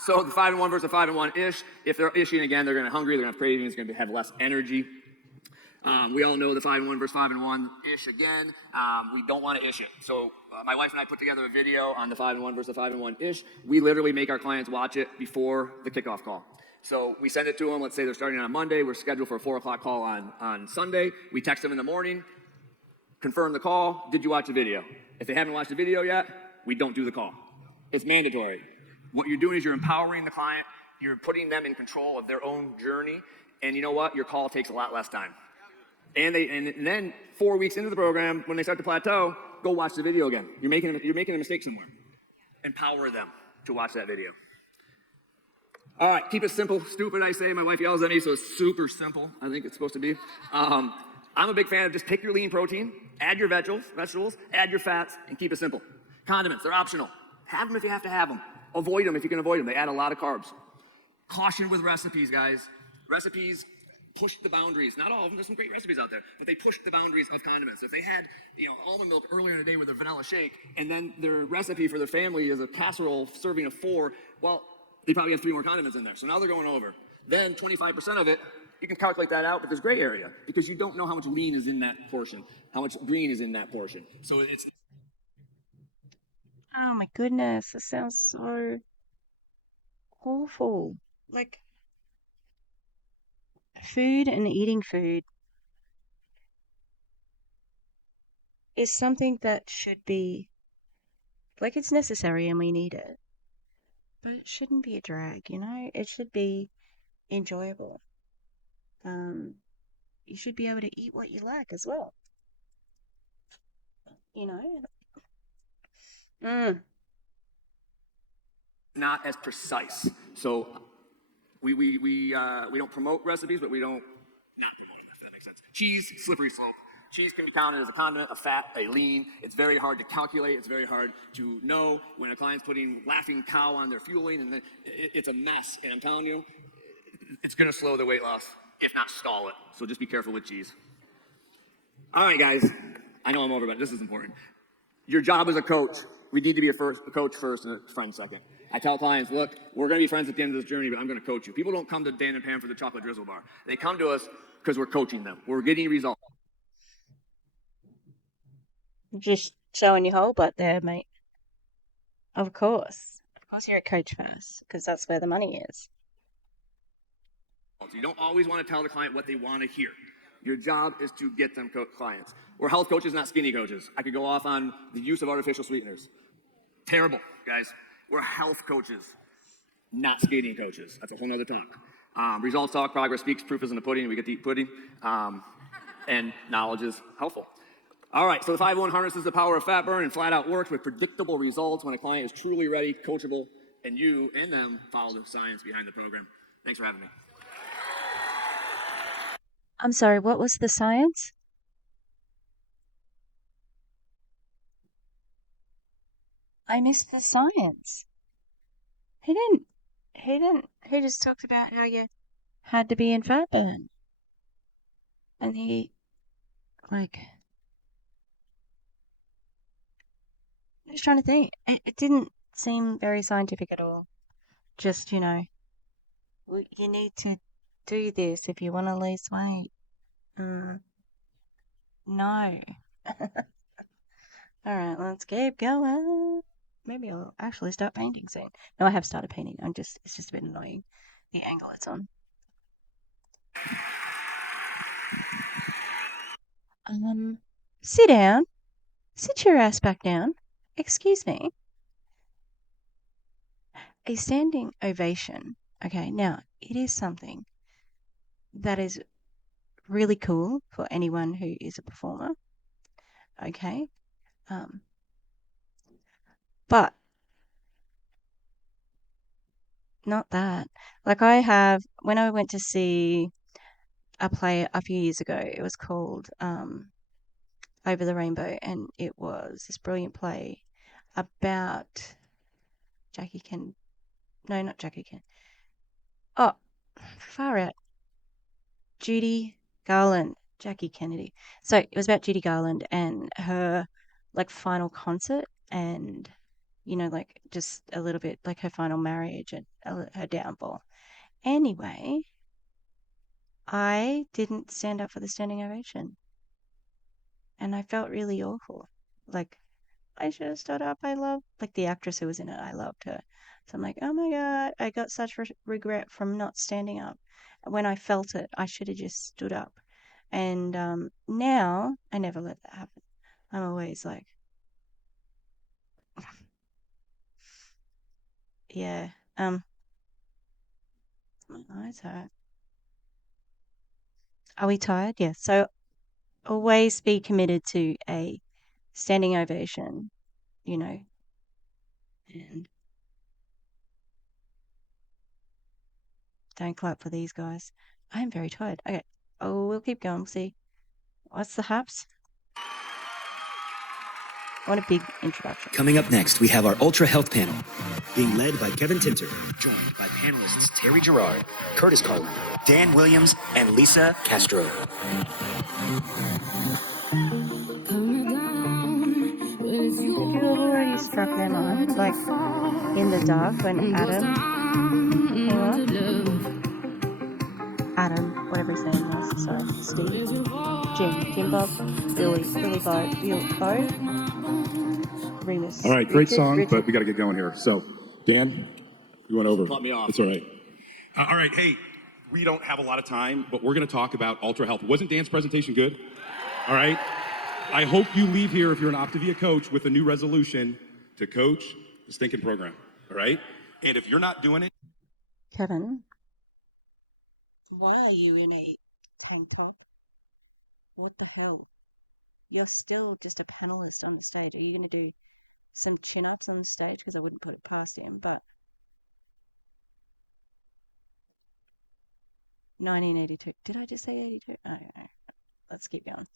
So the 5 and 1 versus the 5 and 1-ish. If they're ishing again, they're going to be hungry. They're going to have cravings. They're going to have less energy. We all know the 5 and 1 versus 5 and 1-ish again. We don't want to ish it. So my wife and I put together a video on the 5 and 1 versus the 5 and 1-ish. We literally make our clients watch it before the kickoff call. So we send it to them. Let's say they're starting on Monday. We're scheduled for a 4 o'clock call on Sunday. We text them in the morning, confirm the call. Did you watch the video? If they haven't watched the video yet, we don't do the call. It's mandatory. What you're doing is you're empowering the client. You're putting them in control of their own journey. And you know what? Your call takes a lot less time. And then 4 weeks into the program, when they start to plateau, go watch the video again. You're making a mistake somewhere. Empower them to watch that video. All right, keep it simple. Stupid, I say. My wife yells at me, so it's super simple. I think it's supposed to be. I'm a big fan of just pick your lean protein, add your vegetables, add your fats, and keep it simple. Condiments, they're optional. Have them if you have to have them. Avoid them if you can avoid them. They add a lot of carbs. Caution with recipes, guys. Recipes push the boundaries. Not all of them. There's some great recipes out there, but they push the boundaries of condiments. If they had, almond milk earlier in the day with a vanilla shake, and then their recipe for their family is a casserole serving of 4, well, they probably have 3 more condiments in there. So now they're going over. Then 25% of it, you can calculate that out, but there's gray area because you don't know how much lean is in that portion, how much green is in that portion. So it's Oh my goodness, this sounds so awful. Like, food and eating food is something that should be, like, it's necessary and we need it, but it shouldn't be a drag, you know? It should be enjoyable. Um, you should be able to eat what you like as well, you know? Mm. not as precise. So we don't promote recipes, but we don't not promote them, if that makes sense. Cheese, slippery slope. Cheese can be counted as a condiment, a fat, a lean. It's very hard to calculate. It's very hard to know when a client's putting laughing cow on their fueling, and it's a mess. And I'm telling you, it's going to slow the weight loss, if not stall it. So just be careful with cheese. All right, guys. I know I'm over, but this is important. Your job as a coach, we need to be a coach first and a friend second. I tell clients, look, we're going to be friends at the end of this journey, but I'm going to coach you. People don't come to Dan and Pam for the chocolate drizzle bar. They come to us because we're coaching them. We're getting results. Just showing your whole butt there, mate. Of course. Of course you're at Coach first, because that's where the money is. You don't always want to tell the client what they want to hear. Your job is to get them clients. We're health coaches, not skinny coaches. I could go off on the use of artificial sweeteners. Terrible, guys. We're health coaches, not skinny coaches. That's a whole nother talk. Results talk, progress speaks, proof is in the pudding. We get to eat pudding. And knowledge is helpful. All right, so the 5-1 harnesses the power of fat burn and flat out works with predictable results when a client is truly ready, coachable, and you and them follow the science behind the program. Thanks for having me. I'm sorry, what was the science? I missed the science. He didn't. He didn't. He just talked about how you had to be in fat burn. And he, like, I was trying to think. It didn't seem very scientific at all. Just, you need to do this if you want to lose weight. Mm, no. All right, let's keep going. Maybe I'll actually start painting soon. No, I have started painting. It's just a bit annoying, the angle it's on. Sit down. Sit your ass back down. Excuse me. A standing ovation. Okay, now it is something that is really cool for anyone who is a performer. Okay, um, but not that. Like when I went to see a play a few years ago, it was called Over the Rainbow, and it was this brilliant play about Jackie Ken. No, not Jackie Ken. Oh, far out. Judy Garland, Jackie Kennedy. So it was about Judy Garland and her like final concert and like just a little bit like her final marriage and her downfall. Anyway, I didn't stand up for the standing ovation and I felt really awful. Like I should have stood up. I love like the actress who was in it. I loved her. So I'm like, oh my God, I got such regret from not standing up. When I felt it, I should have just stood up. And now I never let that happen. I'm always like, yeah, my eyes hurt. Are we tired? Yeah. So always be committed to a standing ovation, you know, and don't clap for these guys. I am very tired. Okay. Oh, we'll keep going. We'll see. What's the haps? I want a big introduction. Coming up next, we have our Ultra Health panel, being led by Kevin Tinter, joined by panelists Terry Gerard, Curtis Carlin, Dan Williams, and Lisa Castro. Did you have already struck them on, like in the dark when Adam came up? Adam, whatever his name was, sorry, Steve, Jim Bob, Billy Bo, Remus. All right, great song, Richard. but we got to get going here. So, Dan, you went over. Cut me off. It's all right. All right, hey, we don't have a lot of time, but we're going to talk about Ultra Health. Wasn't Dan's presentation good? All right. I hope you leave here, if you're an Optavia coach, with a new resolution to coach the stinking program. All right. And if you're not doing it, Kevin, why are you in a tank top? What the hell? You're still just a panelist on the stage. Are you going to do some chin-ups on the stage? Because I wouldn't put it past him, but 1982. Did I just say 82? Oh, yeah. Let's keep going.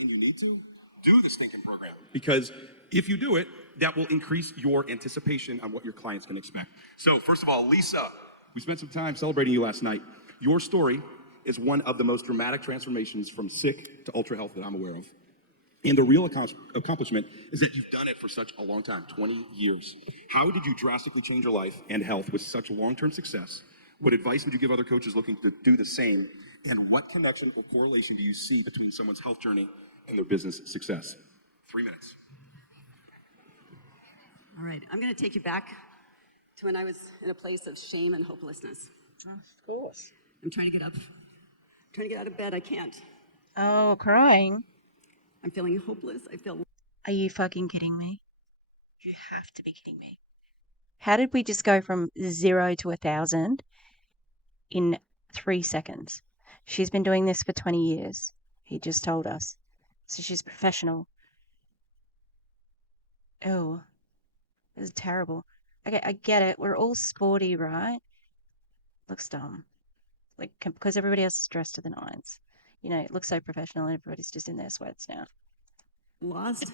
and you need to do the stinking program, because if you do it, that will increase your anticipation on what your clients can expect. So first of all, Lisa, we spent some time celebrating you last night. Your story is one of the most dramatic transformations from sick to Ultra Health that I'm aware of. And the real accomplishment is that you've done it for such a long time, 20 years. How did you drastically change your life and health with such long-term success? What advice would you give other coaches looking to do the same? And what connection or correlation do you see between someone's health journey and their business success? 3 minutes. All right, I'm going to take you back to when I was in a place of shame and hopelessness. Of course. I'm trying to get up. Trying to get out of bed, I can't. Oh, crying. I'm feeling hopeless. I feel... Are you fucking kidding me? You have to be kidding me. How did we just go from 0 to 1,000 in 3 seconds? She's been doing this for 20 years. He just told us. So she's professional. Oh, this is terrible. Okay, I get it. We're all sporty, right? Looks dumb. Like, because everybody else is dressed to the nines. You know, it looks so professional and everybody's just in their sweats now. Lost.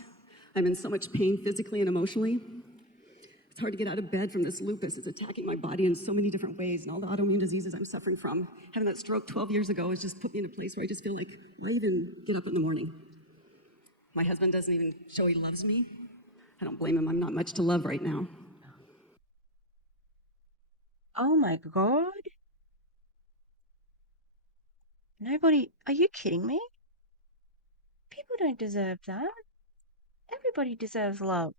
I'm in so much pain physically and emotionally. It's hard to get out of bed from this lupus. It's attacking my body in so many different ways, and all the autoimmune diseases I'm suffering from. Having that stroke 12 years ago has just put me in a place where I just feel like, why even get up in the morning? My husband doesn't even show he loves me. I don't blame him. I'm not much to love right now. Oh my God. Nobody, are you kidding me? People don't deserve that. Everybody deserves love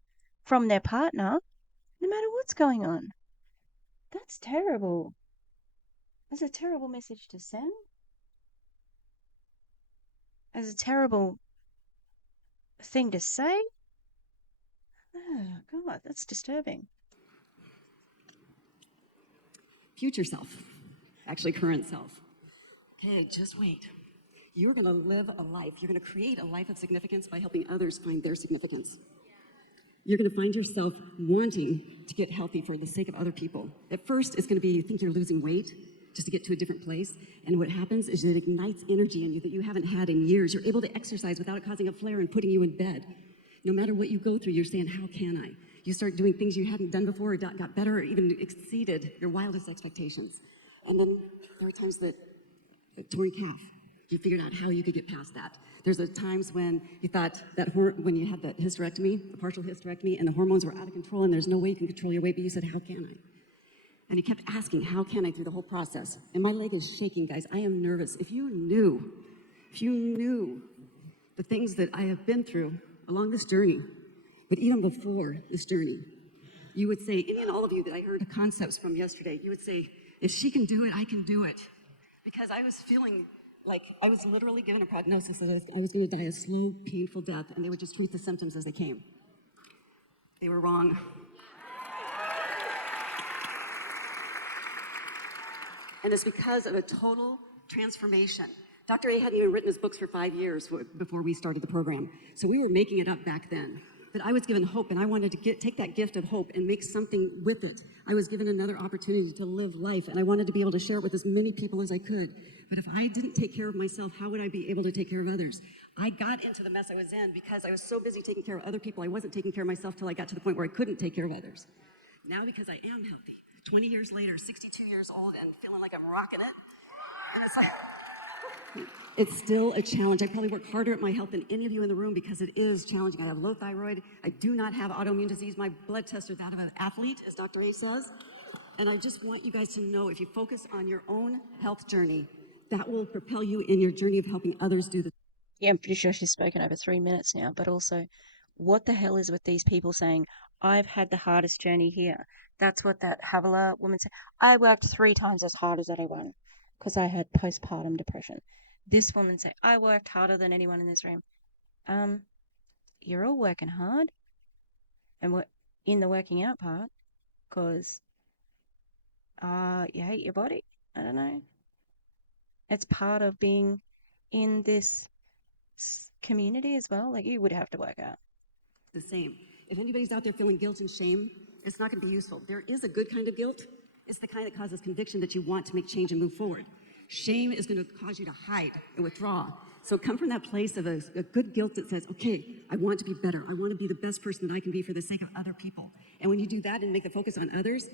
from their partner, no matter what's going on. That's terrible. That's a terrible message to send. That's a terrible thing to say. Oh, God, that's disturbing. Future self, actually current self. Okay, just wait. You're gonna live a life. You're gonna create a life of significance by helping others find their significance. You're gonna find yourself wanting to get healthy for the sake of other people. At first, it's gonna be you think you're losing weight just to get to a different place. And what happens is it ignites energy in you that you haven't had in years. You're able to exercise without it causing a flare and putting you in bed. No matter what you go through, you're saying, how can I? You start doing things you hadn't done before or got better or even exceeded your wildest expectations. And then there are times that torn calf. You figured out how you could get past that. There's times when you thought that when you had that hysterectomy, the partial hysterectomy, and the hormones were out of control and there's no way you can control your weight, but you said, how can I? And you kept asking, how can I, through the whole process? And my leg is shaking, guys. I am nervous. If you knew the things that I have been through along this journey, but even before this journey, you would say, any and all of you that I heard concepts from yesterday, you would say, if she can do it, I can do it. Because I was feeling like I was literally given a prognosis that I was going to die a slow, painful death, and they would just treat the symptoms as they came. They were wrong. And it's because of a total transformation. Dr. A hadn't even written his books for 5 years before we started the program. So we were making it up back then. But I was given hope, and I wanted to take that gift of hope and make something with it. I was given another opportunity to live life, and I wanted to be able to share it with as many people as I could. But if I didn't take care of myself, how would I be able to take care of others? I got into the mess I was in because I was so busy taking care of other people, I wasn't taking care of myself till I got to the point where I couldn't take care of others. Now, because I am healthy, 20 years later, 62 years old, and feeling like I'm rocking it, and it's like, it's still a challenge. I probably work harder at my health than any of you in the room because it is challenging. I have low thyroid. I do not have autoimmune disease. My blood tests are that of an athlete, as Dr. A says. And I just want you guys to know, if you focus on your own health journey, that will propel you in your journey of helping others do the Yeah, I'm pretty sure she's spoken over 3 minutes now, but also, what the hell is with these people saying, I've had the hardest journey here? That's what that Havilah woman said. I worked 3 times as hard as anyone because I had postpartum depression. This woman said, I worked harder than anyone in this room. Um, you're all working hard, and we're in the working out part because you hate your body. I don't know. It's part of being in this community as well. Like, you would have to work out. the same. If anybody's out there feeling guilt and shame, it's not going to be useful. There is a good kind of guilt. It's the kind that causes conviction that you want to make change and move forward. Shame is going to cause you to hide and withdraw. So come from that place of a good guilt that says, okay, I want to be better. I want to be the best person that I can be for the sake of other people. And when you do that and make the focus on others,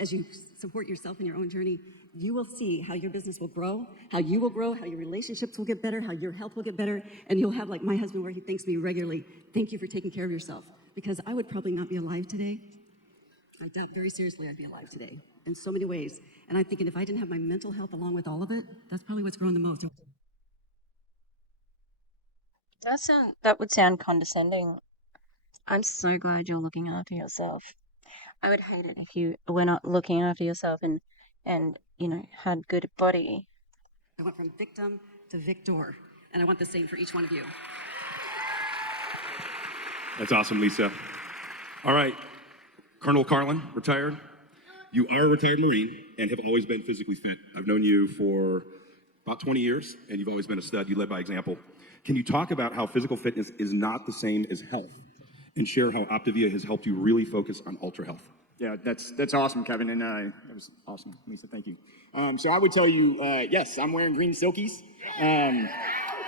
as you support yourself in your own journey, you will see how your business will grow, how you will grow, how your relationships will get better, how your health will get better, and you'll have, like my husband, where he thanks me regularly, thank you for taking care of yourself, because I would probably not be alive today. I doubt very seriously I'd be alive today in so many ways. And I'm thinking, if I didn't have my mental health along with all of it, that's probably what's growing the most. That would sound condescending. I'm so glad you're looking after yourself. I would hate it if you were not looking after yourself and had good body. I went from victim to victor, and I want the same for each one of you. That's awesome, Lisa. All right, Colonel Carlin, retired. You are a retired Marine and have always been physically fit. I've known you for about 20 years, and you've always been a stud. You led by example. Can you talk about how physical fitness is not the same as health, and share how Optavia has helped you really focus on ultra health? Yeah, that's awesome, Kevin, and that was awesome, Lisa. Thank you. So I would tell you, yes, I'm wearing green silkies.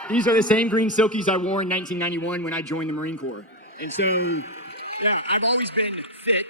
These are the same green silkies I wore in 1991 when I joined the Marine Corps. And so, yeah, I've always been fit,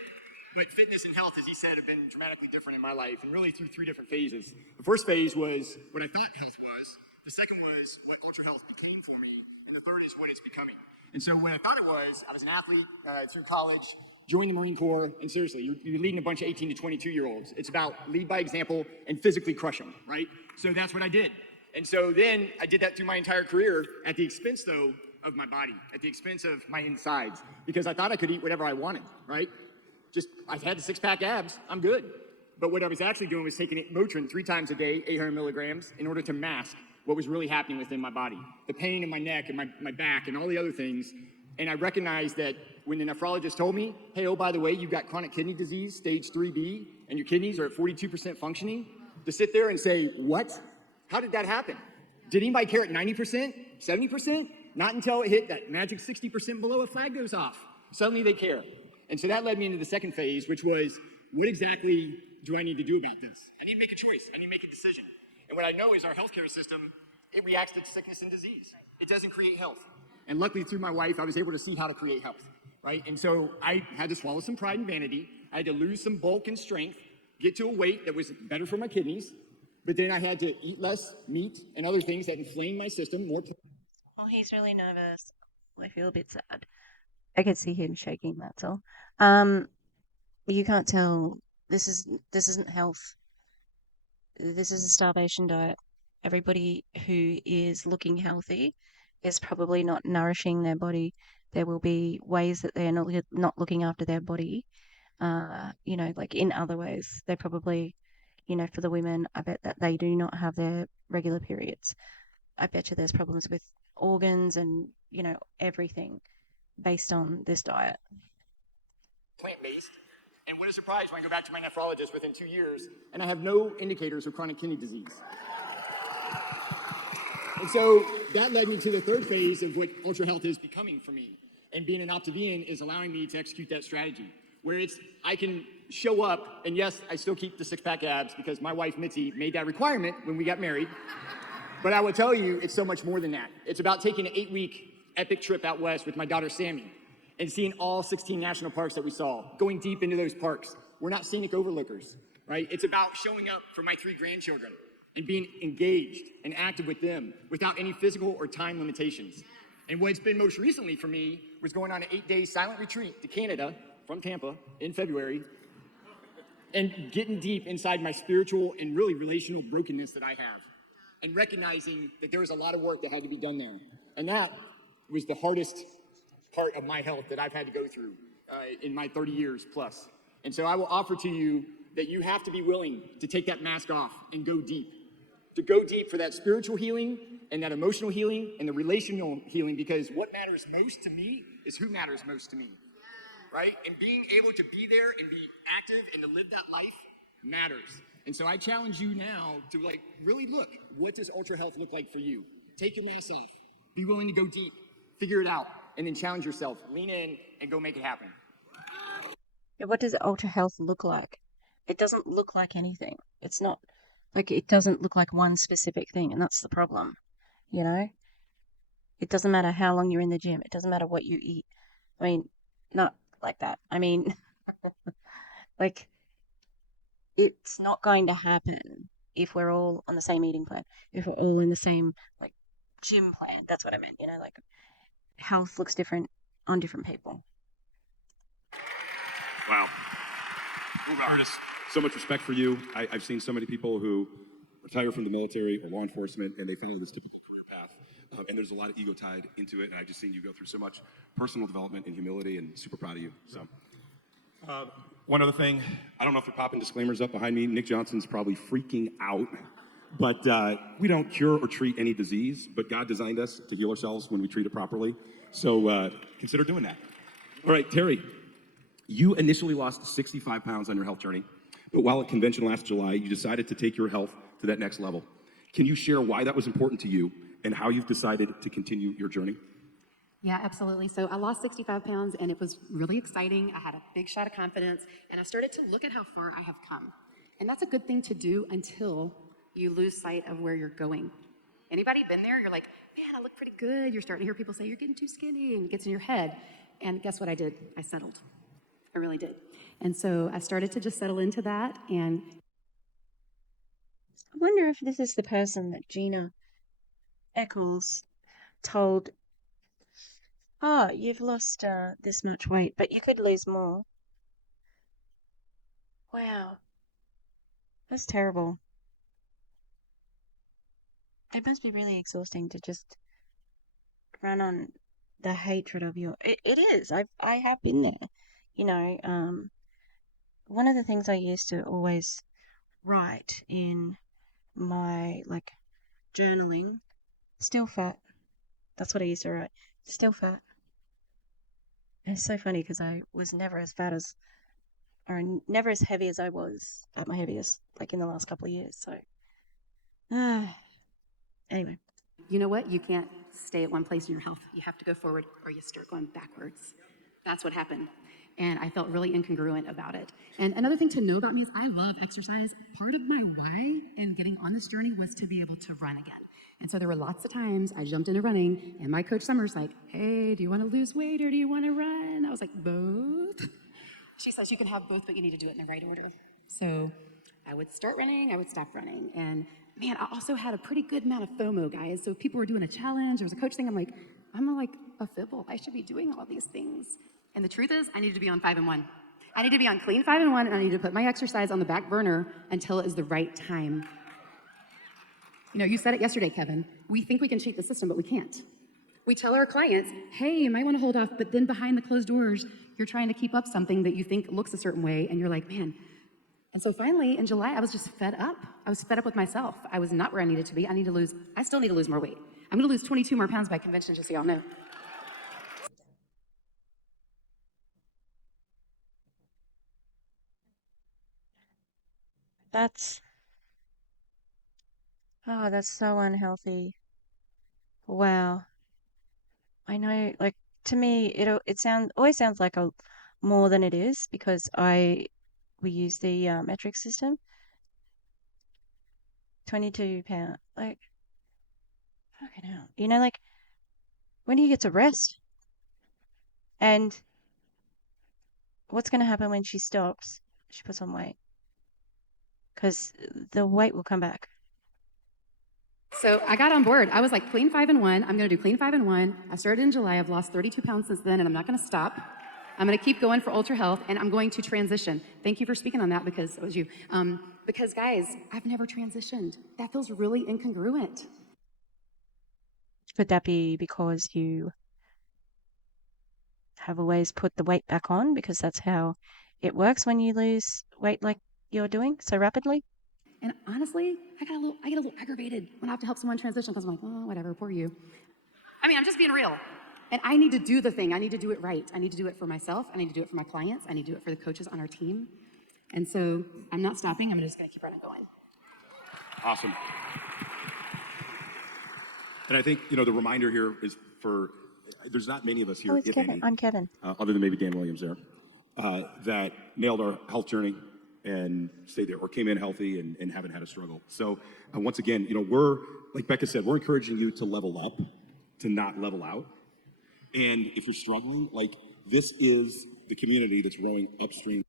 but fitness and health, as he said, have been dramatically different in my life, and really through 3 different phases. The first phase was what I thought health was. The second was what ultra health became for me, and the third is what it's becoming. And so when I thought it was, I was an athlete through college, joined the Marine Corps, and seriously, you're leading a bunch of 18 to 22-year-olds. It's about lead by example and physically crush them, right? So that's what I did. And so then I did that through my entire career at the expense, though, of my body, at the expense of my insides, because I thought I could eat whatever I wanted, right? I've had the 6-pack abs, I'm good. But what I was actually doing was taking Motrin 3 times a day, 800 milligrams, in order to mask what was really happening within my body. The pain in my neck and my back and all the other things. And I recognized that when the nephrologist told me, hey, oh, by the way, you've got chronic kidney disease, stage 3B, and your kidneys are at 42% functioning, to sit there and say, what? How did that happen? Did anybody care at 90%, 70%? Not until it hit that magic 60% below, a flag goes off. Suddenly they care. And so that led me into the second phase, which was, what exactly do I need to do about this? I need to make a choice. I need to make a decision. And what I know is our healthcare system, it reacts to sickness and disease. It doesn't create health. And luckily through my wife, I was able to see how to create health, right? And so I had to swallow some pride and vanity. I had to lose some bulk and strength, get to a weight that was better for my kidneys. But then I had to eat less meat and other things that inflamed my system more. Oh, he's really nervous. I feel a bit sad. I could see him shaking, that's all. You can't tell. This isn't health. This is a starvation diet. Everybody who is looking healthy is probably not nourishing their body. There will be ways that they're not looking after their body. Like in other ways, they probably, for the women, I bet that they do not have their regular periods. I bet you there's problems with organs and, everything based on this diet. Plant-based. And what a surprise when I go back to my nephrologist within 2 years and I have no indicators of chronic kidney disease. And so that led me to the third phase of what ultra health is becoming for me. And being an Optavian is allowing me to execute that strategy, where I can show up, and yes, I still keep the six-pack abs because my wife Mitzi made that requirement when we got married. But I will tell you, it's so much more than that. It's about taking an 8-week epic trip out west with my daughter Sammy and seeing all 16 national parks that we saw, going deep into those parks. We're not scenic overlookers, right? It's about showing up for my 3 grandchildren and being engaged and active with them without any physical or time limitations. And what's been most recently for me was going on an 8-day silent retreat to Canada from Tampa in February and getting deep inside my spiritual and really relational brokenness that I have and recognizing that there was a lot of work that had to be done there. And that was the hardest part of my health that I've had to go through in my 30 years plus. And so I will offer to you that you have to be willing to take that mask off and go deep. To go deep for that spiritual healing and that emotional healing and the relational healing, because what matters most to me is who matters most to me, right? And being able to be there and be active and to live that life matters. And so I challenge you now to really look, what does ultra health look like for you? Take your mask off, be willing to go deep, figure it out, and then challenge yourself, lean in and go make it happen. Yeah, what does ultra health look like? It doesn't look like anything. It's not like it doesn't look like one specific thing, and that's the problem. You know, it doesn't matter how long you're in the gym. It doesn't matter what you eat. I mean, not like that. I mean, like, it's not going to happen if we're all on the same eating plan, if we're all in the same, like, gym plan. That's what I meant, you know, like, health looks different on different people. Wow. Curtis, so much respect for you. I've seen so many people who retire from the military or law enforcement, and they follow this typical career path. And there's a lot of ego tied into it, and I've just seen you go through so much personal development and humility, and super proud of you. So, one other thing, I don't know if they're popping disclaimers up behind me. Nick Johnson's probably freaking out. But we don't cure or treat any disease, but God designed us to heal ourselves when we treat it properly. So consider doing that. All right, Terry, you initially lost 65 pounds on your health journey, but while at convention last July, you decided to take your health to that next level. Can you share why that was important to you and how you've decided to continue your journey? Yeah, absolutely. So I lost 65 pounds and it was really exciting. I had a big shot of confidence and I started to look at how far I have come. And that's a good thing to do until you lose sight of where you're going. Anybody been there? You're like, man, I look pretty good. You're starting to hear people say, you're getting too skinny, and it gets in your head. And guess what I did? I settled. I really did. And so I started to just settle into that. And I wonder if this is the person that Gina Eccles told, oh, you've lost this much weight, but you could lose more. Wow, that's terrible. It must be really exhausting to just run on the hatred of your. It is. I have been there. You know, one of the things I used to always write in my journaling, still fat. That's what I used to write. Still fat. And it's so funny because I was never as fat as, or never as heavy as I was at my heaviest, like in the last couple of years. So, anyway. you know what? You can't stay at one place in your health. You have to go forward or you start going backwards. That's what happened. And I felt really incongruent about it. And another thing to know about me is I love exercise. Part of my why in getting on this journey was to be able to run again. And so there were lots of times I jumped into running, and my coach Summer's like, hey, do you want to lose weight or do you want to run? I was like, both. She says you can have both, but you need to do it in the right order. So I would start running, I would stop running. And man, I also had a pretty good amount of FOMO, guys. So if people were doing a challenge, there was a coach thing, I'm like a fibble. I should be doing all these things. And the truth is, I needed to be on 5 and 1. I need to be on clean 5 and 1, and I need to put my exercise on the back burner until it is the right time. You know, you said it yesterday, Kevin. We think we can cheat the system, but we can't. We tell our clients, hey, you might want to hold off, but then behind the closed doors, you're trying to keep up something that you think looks a certain way, and you're like, man. And so finally, in July, I was just fed up. I was fed up with myself. I was not where I needed to be. I still need to lose more weight. I'm going to lose 22 more pounds by convention, just so y'all know. That's that's so unhealthy. Wow. I know, like, to me, it always sounds like a more than it is because we use the metric system. 22 pound, like fucking hell. Like when do you get to rest? And what's going to happen when she stops? She puts on weight because the weight will come back. So I got on board. I was like, clean 5 and 1. I'm going to do clean 5 and 1. I started in July. I've lost 32 pounds since then, and I'm not going to stop. I'm going to keep going for ultra health, and I'm going to transition. Thank you for speaking on that because it was you. Because guys, I've never transitioned. That feels really incongruent. Could that be because you have always put the weight back on because that's how it works when you lose weight like you're doing so rapidly? And honestly, I get a little aggravated when I have to help someone transition because I'm like, oh, whatever, poor you. I mean, I'm just being real. And I need to do the thing. I need to do it right. I need to do it for myself. I need to do it for my clients. I need to do it for the coaches on our team. And so I'm not stopping. I'm just going to keep running going. Awesome. And I think, the reminder here is there's not many of us here, Oh, it's if Kevin. any, I'm Kevin. other than maybe Dan Williams there, that nailed our health journey and stayed there or came in healthy and haven't had a struggle. So once again, we're, like Becca said, we're encouraging you to level up, to not level out. And if you're struggling, this is the community that's rowing upstream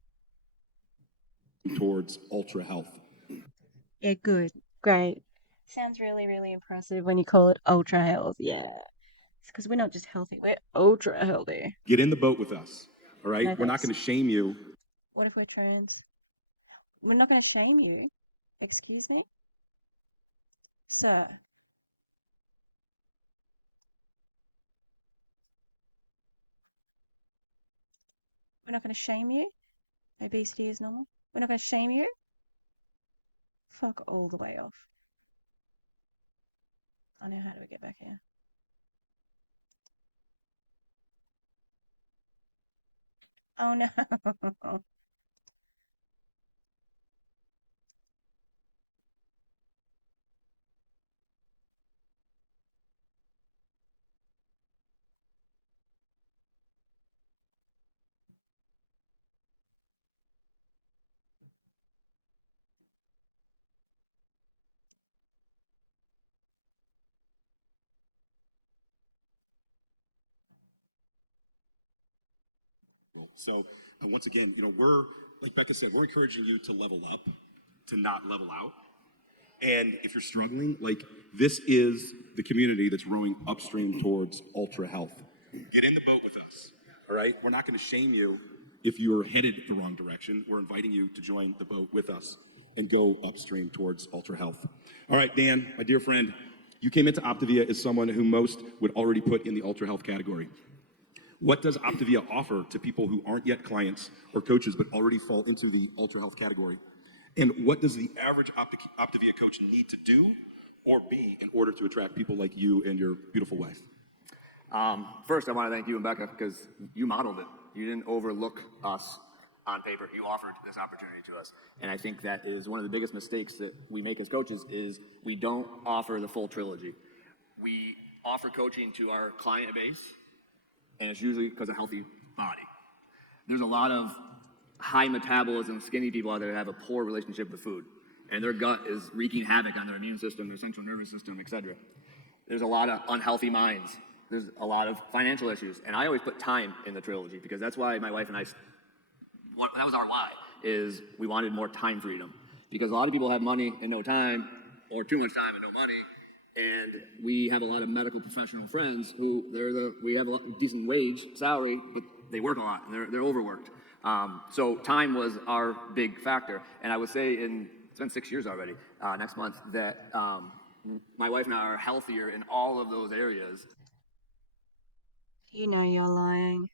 towards ultra health. Yeah, good. Great. Sounds really, really impressive when you call it ultra health. Yeah. It's because we're not just healthy, we're ultra healthy. Get in the boat with us, all right? No, We're not thanks. going to shame you. What if we're trans? We're not going to shame you. Excuse me? Sir. We're not going to shame you. Obesity is normal. We're not going to shame you. Fuck all the way off. I know how to get back here. Oh no. So once again, we're, like Becca said, we're encouraging you to level up, to not level out. And if you're struggling, this is the community that's rowing upstream towards ultra health. Get in the boat with us, all right? We're not going to shame you if you're headed the wrong direction. We're inviting you to join the boat with us and go upstream towards ultra health. All right, Dan, my dear friend, you came into Optavia as someone who most would already put in the ultra health category. What does Optavia offer to people who aren't yet clients or coaches but already fall into the ultra health category? And what does the average Optavia coach need to do or be in order to attract people like you and your beautiful wife? First, I want to thank you and Becca because you modeled it. You didn't overlook us on paper. You offered this opportunity to us. And I think that is one of the biggest mistakes that we make as coaches is we don't offer the full trilogy. We offer coaching to our client base, and it's usually because of healthy body. There's a lot of high metabolism, skinny people out there that have a poor relationship with food, and their gut is wreaking havoc on their immune system, their central nervous system, etc. There's a lot of unhealthy minds. There's a lot of financial issues, and I always put time in the trilogy because that's why my wife and I, that was our why, is we wanted more time freedom. Because a lot of people have money and no time, or too much time and no money, and we have a lot of medical professional friends who we have a decent wage, salary, but they work a lot and they're overworked. So time was our big factor. And I would say it's been 6 years already, next month, that my wife and I are healthier in all of those areas. You know you're lying.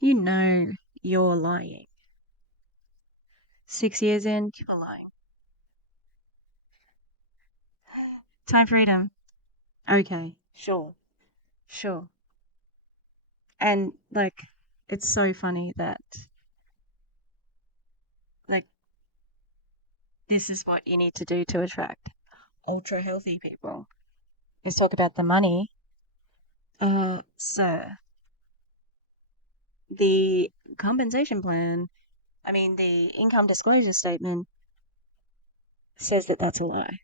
You know you're lying. 6 years in, you're lying. Time freedom. Okay, sure. Sure. And it's so funny that this is what you need to do to attract ultra healthy people. Is talk about the money. Sir, the compensation plan, the income disclosure statement says that that's a lie.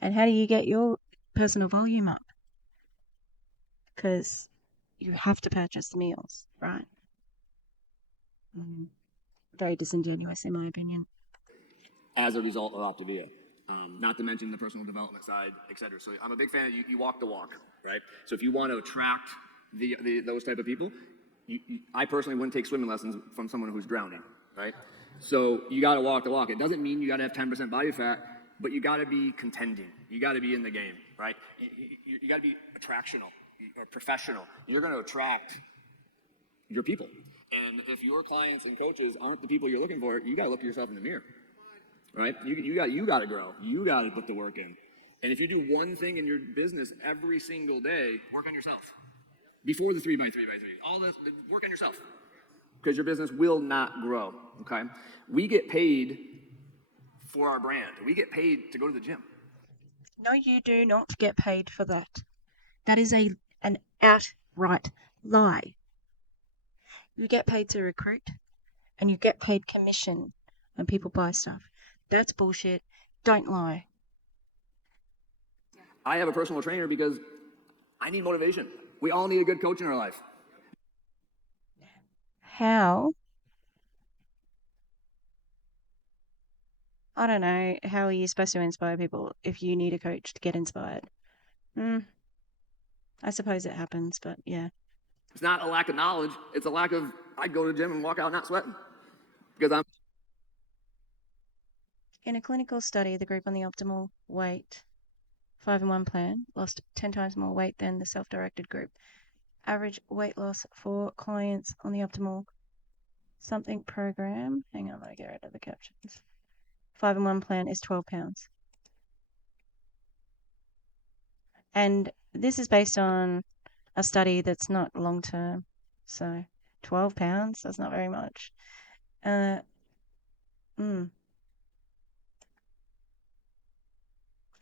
And how do you get your personal volume up? Because you have to purchase the meals, right? Very disingenuous, in my opinion. As a result of Optavia. Not to mention the personal development side, et cetera. So I'm a big fan of you walk the walk, right? So if you want to attract those type of people, I personally wouldn't take swimming lessons from someone who's drowning, right? So you got to walk the walk. It doesn't mean you got to have 10% body fat, but you got to be contending. You got to be in the game, right? You got to be attractional or professional. You're going to attract your people. And if your clients and coaches aren't the people you're looking for, you got to look yourself in the mirror. Right? You got to grow. You got to put the work in. And if you do one thing in your business every single day, work on yourself. Before the 3x3x3, all the work on yourself, because your business will not grow. Okay? We get paid for our brand. We get paid to go to the gym. No, you do not get paid for that. That is an outright lie. You get paid to recruit, and you get paid commission when people buy stuff. That's bullshit. Don't lie. I have a personal trainer because I need motivation. We all need a good coach in our life. How? I don't know. How are you supposed to inspire people if you need a coach to get inspired? I suppose it happens, but yeah. It's not a lack of knowledge. It's a lack of, I'd go to the gym and walk out not sweating. Because I'm In a clinical study, the group on the optimal weight 5-in-1 plan lost 10 times more weight than the self-directed group. Average weight loss for clients on the optimal something program. Hang on, let me get rid of the captions. 5-in-1 plan is 12 pounds. And this is based on a study that's not long term. So 12 pounds, that's not very much. I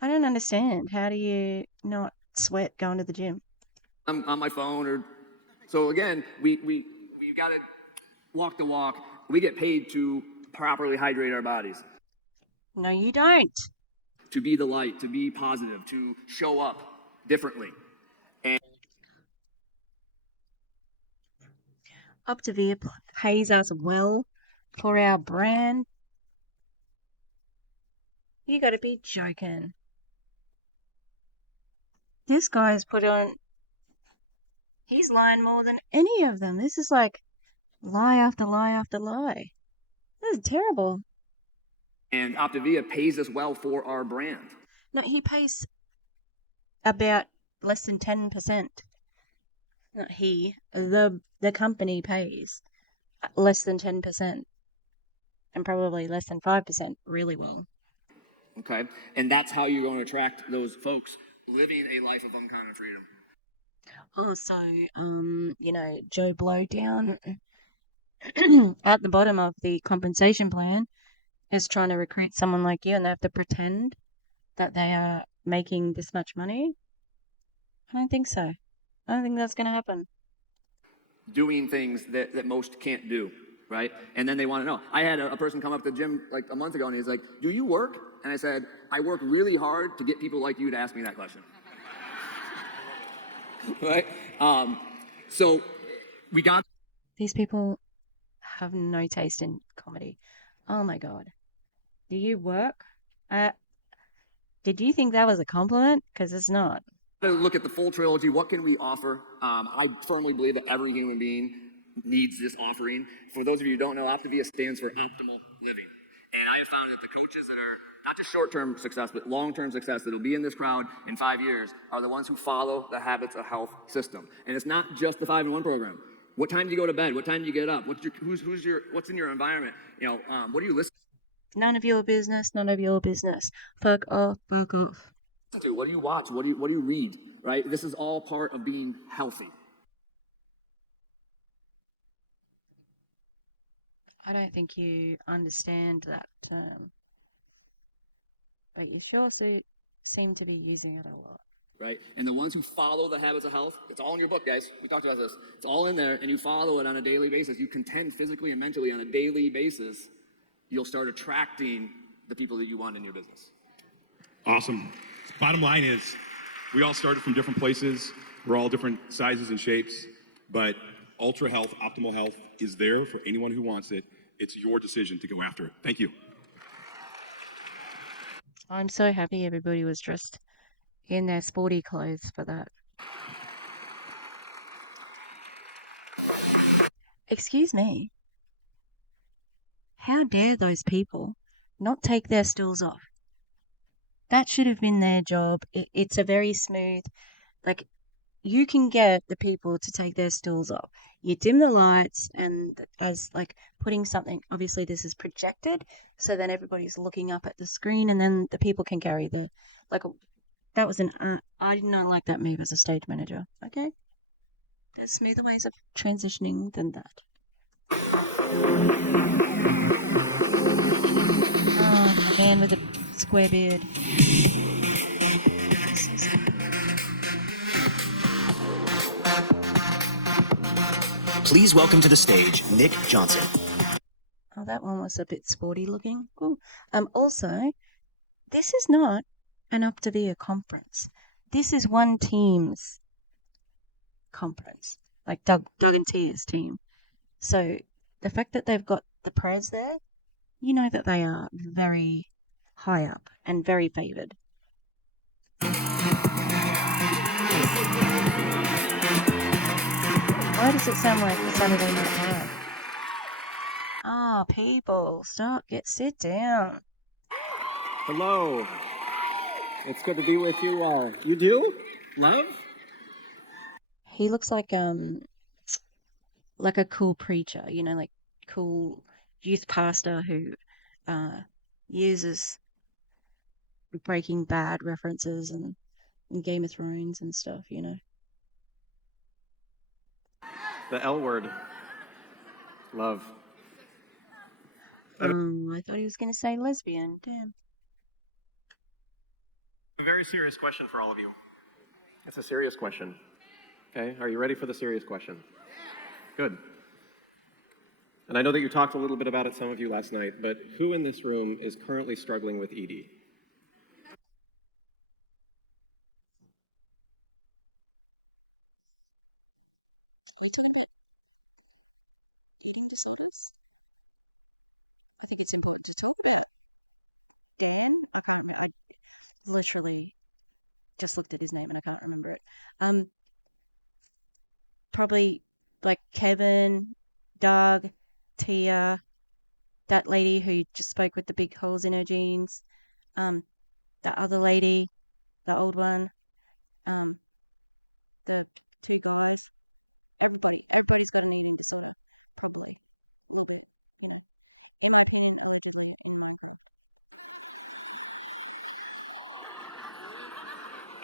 don't understand. How do you not sweat going to the gym? I'm on my phone or so again, we got to walk the walk. We get paid to properly hydrate our bodies, No, you don't. to be the light, to be positive, to show up differently. Optavia pays us well for our brand. You gotta be joking. This guy's put on. He's lying more than any of them. This is like lie after lie after lie. This is terrible. And Optavia pays us well for our brand. No, he pays about less than 10%. Not he. The company pays less than 10%. And probably less than 5% really well. Okay? And that's how you're going to attract those folks living a life of uncommon freedom. Oh, so, Joe Blow down at the bottom of the compensation plan is trying to recruit someone like you and they have to pretend that they are making this much money? I don't think so. I don't think that's going to happen. Doing things that most can't do, right? And then they want to know. I had a person come up to the gym like a month ago and he's like, do you work? And I said, I work really hard to get people like you to ask me that question. Right? So we got. These people have no taste in comedy. Oh my God. Do you work? Did you think that was a compliment? Because it's not. To look at the full trilogy. What can we offer? I firmly believe that every human being needs this offering. For those of you who don't know, Optavia stands for optimal living. And I have found that the coaches that are not just short-term success, but long-term success that will be in this crowd in 5 years are the ones who follow the habits of health system. And it's not just the 5-in-1 program. What time do you go to bed? What time do you get up? What's in your environment? What are you listening None of your business. None of your business. Fuck off. Fuck off. to? What do you watch? What do you read? Right? This is all part of being healthy. I don't think you understand that term. But you sure seem to be using it a lot. right? And the ones who follow the habits of health, it's all in your book, guys. We talked about this. It's all in there, and you follow it on a daily basis. You contend physically and mentally on a daily basis. You'll start attracting the people that you want in your business. Awesome. Bottom line is, we all started from different places. We're all different sizes and shapes, but Ultra Health, Optimal Health is there for anyone who wants it. It's your decision to go after it. Thank you. I'm so happy everybody was dressed in their sporty clothes for that. Excuse me. How dare those people not take their stools off? That should have been their job. It's a very smooth, like, you can get the people to take their stools off. You dim the lights, and as like putting something, obviously this is projected, so then everybody's looking up at the screen, and then the people can carry the, like, that was I did not like that move as a stage manager. Okay, there's smoother ways of transitioning than that. Oh, man with a square beard. Please welcome to the stage Nick Johnson. Oh, that one was a bit sporty looking. Ooh. Also, this is not an Optavia conference. This is one team's conference, like Doug and Tia's team. So the fact that they've got the Prez there, you know that they are very high up and very favoured. Why does it sound like Saturday Night Live? Ah, people, sit down. Hello. It's good to be with you all. You do? Love? He looks like a cool preacher, you know, like cool youth pastor who uses Breaking Bad references and Game of Thrones and stuff, you know. The L word. Love. I thought he was going to say lesbian. Damn. A very serious question for all of you. It's a serious question. Okay, are you ready for the serious question? Good. And I know that you talked a little bit about it, some of you last night, but who in this room is currently struggling with ED? Are you talking about eating disorders? I think it's important to talk about. Probably like Kevin, Donna, Tina, Atlee, who spoke up to the community, other lady, the older one, um, the Taking North, everybody's gonna be probably love it. And I'm playing arguing it in the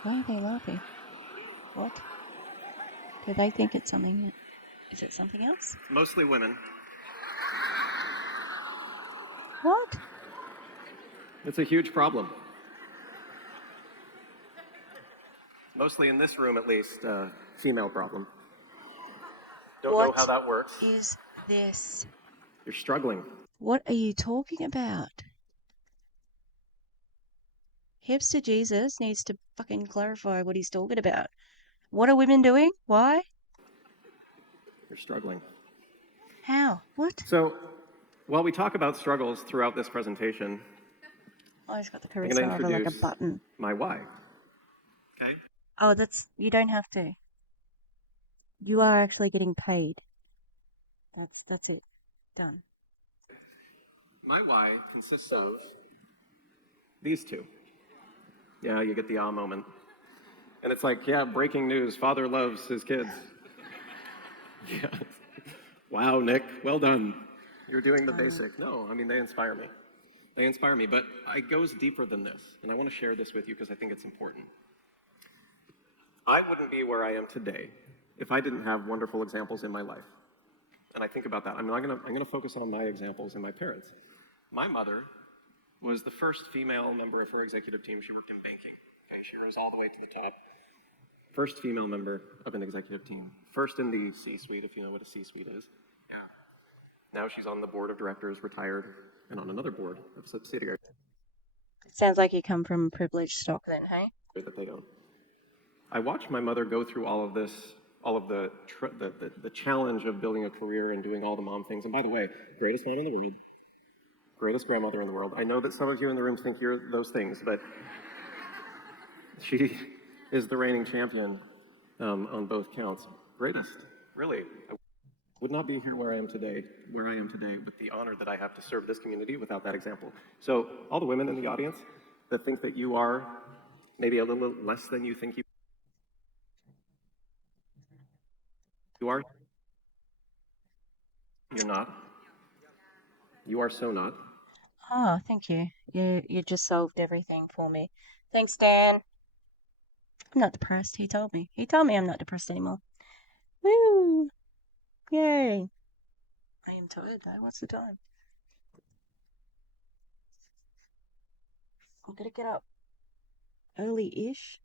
Why are they laughing? What? Do they think it's something? Is it something else? Mostly women. What? It's a huge problem. Mostly in this room, at least, female problem. Don't know how that works. What is this? You're struggling. What are you talking about? Hipster Jesus needs to fucking clarify what he's talking about. What are women doing? Why? You're struggling. How? What? So, while we talk about struggles throughout this presentation, Oh, he's got the I'm going to charisma over like a introduce button. my why. Okay? Oh, you don't have to. You are actually getting paid. That's it. Done. My why consists of these two. Yeah, you get the ah moment. And it's like, yeah, breaking news. Father loves his kids. Yeah. Wow, Nick, well done. You're doing the basic. No, I mean, they inspire me. They inspire me, but it goes deeper than this. And I want to share this with you because I think it's important. I wouldn't be where I am today if I didn't have wonderful examples in my life. And I think about that. I'm going to focus on my examples and my parents. My mother was the first female member of her executive team. She worked in banking. Okay, she rose all the way to the top. First female member of an executive team. First in the C-suite, if you know what a C-suite is. Yeah. Now she's on the board of directors, retired, and on another board of subsidiaries Sounds like you come from privileged stock then, hey? that they own. I watched my mother go through all of this, all of the challenge of building a career and doing all the mom things. And by the way, greatest mom in the world, greatest grandmother in the world. I know that some of you in the room think you're those things, but she is the reigning champion on both counts. Greatest, really. I would not be here where I am today with the honor that I have to serve this community without that example. So all the women in the audience that think that you are maybe a little less than you think you are, you're not. You are so not. Oh, thank you. You just solved everything for me. Thanks, Dan. I'm not depressed, he told me. He told me I'm not depressed anymore. Woo! Yay! I am tired though. What's the time? I'm gonna get up early-ish.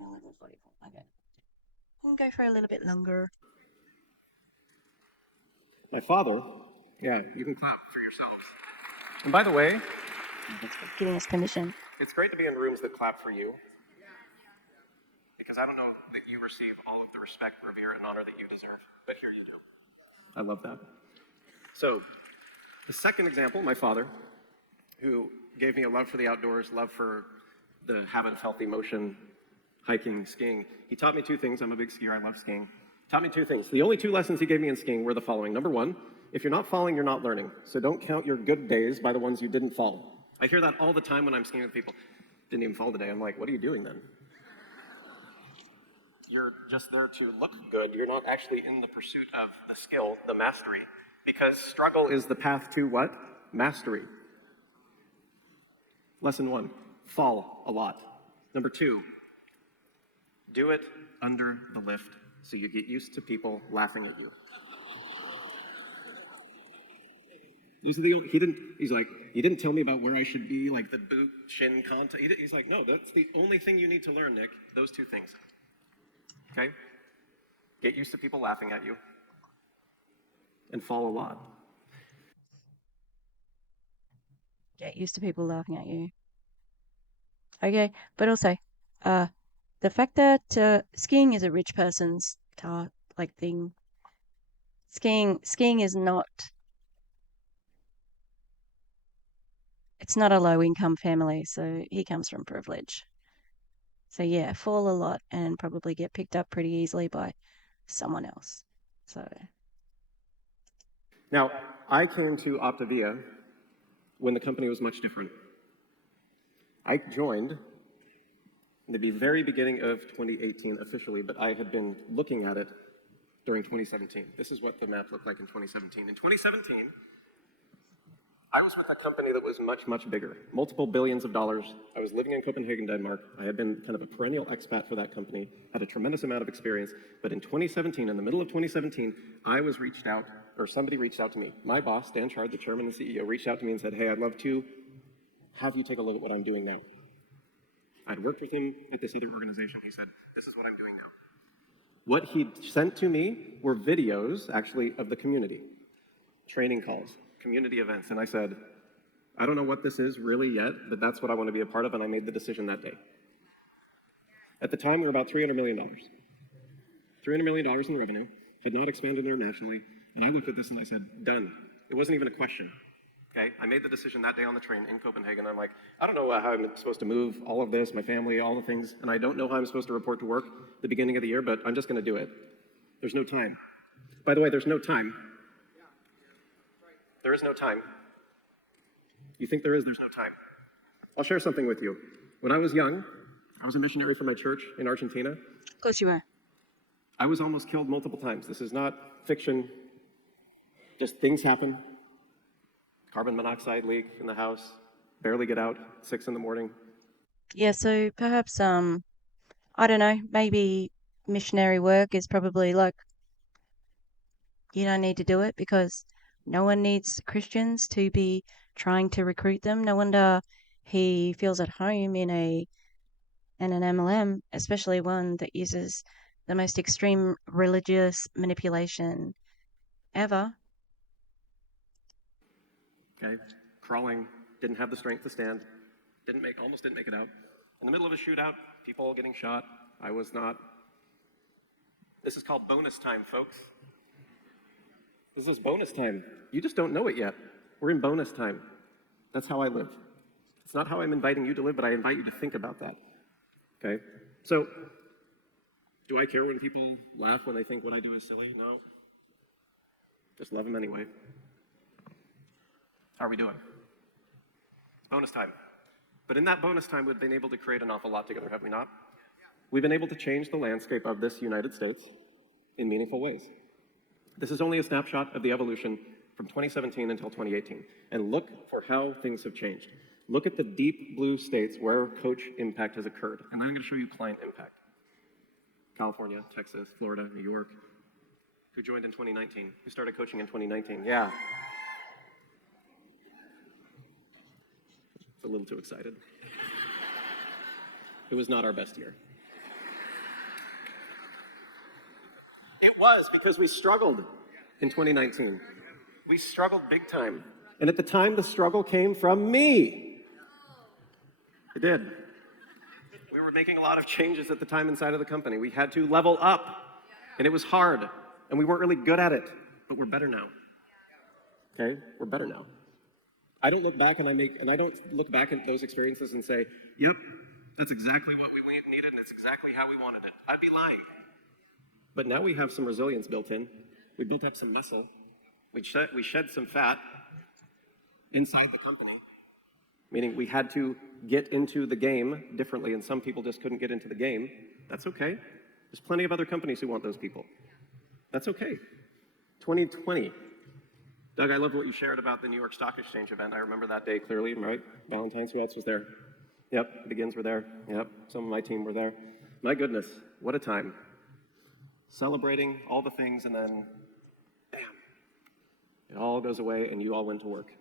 11:44. Okay. I can go for a little bit longer. My father, yeah, you can clap for yourselves. And by the way, Thanks for giving us permission. it's great to be in rooms that clap for you, because I don't know that you receive all of the respect, revere, and honor that you deserve, but here you do. I love that. So, the second example, my father, who gave me a love for the outdoors, love for the habit of healthy motion, hiking, skiing. He taught me two things. I'm a big skier. I love skiing. Taught me two things. The only two lessons he gave me in skiing were the following. Number one, if you're not falling, you're not learning. So don't count your good days by the ones you didn't fall. I hear that all the time when I'm skiing with people. Didn't even fall today. I'm like, what are you doing then? You're just there to look good. You're not actually in the pursuit of the skill, the mastery. Because struggle is the path to what? Mastery. Lesson one, fall a lot. Number two, do it under the lift so you get used to people laughing at you. He's like, you didn't tell me about where I should be, like the boot, shin contact. He's like, no, that's the only thing you need to learn, Nick, those two things. Okay? Get used to people laughing at you and fall a lot. Get used to people laughing at you. Okay, but also, the fact that skiing is a rich person's thing. Skiing is not. It's not a low income family, so he comes from privilege. So yeah, fall a lot and probably get picked up pretty easily by someone else. So Now, I came to Optavia when the company was much different. I joined in the very beginning of 2018 officially, but I had been looking at it during 2017. This is what the map looked like in 2017. In 2017, I was with a company that was much, much bigger, multiple billions of dollars. I was living in Copenhagen, Denmark. I had been kind of a perennial expat for that company, had a tremendous amount of experience. But in 2017, in the middle of 2017, I was reached out, or somebody reached out to me. My boss, Dan Chard, the chairman and CEO, reached out to me and said, hey, I'd love to have you take a look at what I'm doing now. I'd worked with him at this other organization. He said, this is what I'm doing now. What he sent to me were videos, actually, of the community, training calls, community events. And I said, I don't know what this is really yet, but that's what I want to be a part of, and I made the decision that day. At the time, we were about $300 million. $300 million in revenue, had not expanded internationally, and I looked at this and I said, done. It wasn't even a question. Okay, I made the decision that day on the train in Copenhagen. I'm like, I don't know how I'm supposed to move all of this, my family, all the things, and I don't know how I'm supposed to report to work at the beginning of the year, but I'm just going to do it. There's no time. By the way, there's no time. There is no time. You think there is, there's no time. I'll share something with you. When I was young, I was a missionary for my church in Argentina. of course you were. I was almost killed multiple times. This is not fiction. Just things happen. Carbon monoxide leak in the house. Barely get out. 6 in the morning. Yeah, so perhaps I don't know, maybe missionary work is probably like you don't need to do it because no one needs Christians to be trying to recruit them. No wonder he feels at home in an MLM, especially one that uses the most extreme religious manipulation ever. Okay, crawling, didn't have the strength to stand, almost didn't make it out. In the middle of a shootout, people getting shot. I was not. This is called bonus time, folks. This is bonus time. You just don't know it yet. We're in bonus time. That's how I live. It's not how I'm inviting you to live, but I invite you to think about that. Okay? So, do I care when people laugh when they think what I do is silly? No. Just love them anyway. How are we doing? It's bonus time. But in that bonus time, we've been able to create an awful lot together, have we not? We've been able to change the landscape of this United States in meaningful ways. This is only a snapshot of the evolution from 2017 until 2018. And look for how things have changed. Look at the deep blue states where coach impact has occurred. And then I'm going to show you client impact. California, Texas, Florida, New York. Who joined in 2019? Who started coaching in 2019? Yeah. It's a little too excited. It was not our best year. It was because we struggled in 2019. We struggled big time. And at the time, the struggle came from me. It did. We were making a lot of changes at the time inside of the company. We had to level up. And it was hard. And we weren't really good at it. But we're better now. Okay? We're better now. I don't look back and I don't look back at those experiences and say, yep, that's exactly what we needed and it's exactly how we wanted it. I'd be lying. But now we have some resilience built in. We built up some muscle. We shed some fat inside the company, meaning we had to get into the game differently, and some people just couldn't get into the game. That's okay. There's plenty of other companies who want those people. That's okay. 2020. Doug, I love what you shared about the New York Stock Exchange event. I remember that day clearly, right? Valentine's, who else was there? Yep, Begins were there. Yep, some of my team were there. My goodness, what a time. Celebrating all the things, and then, bam, it all goes away, and you all went to work.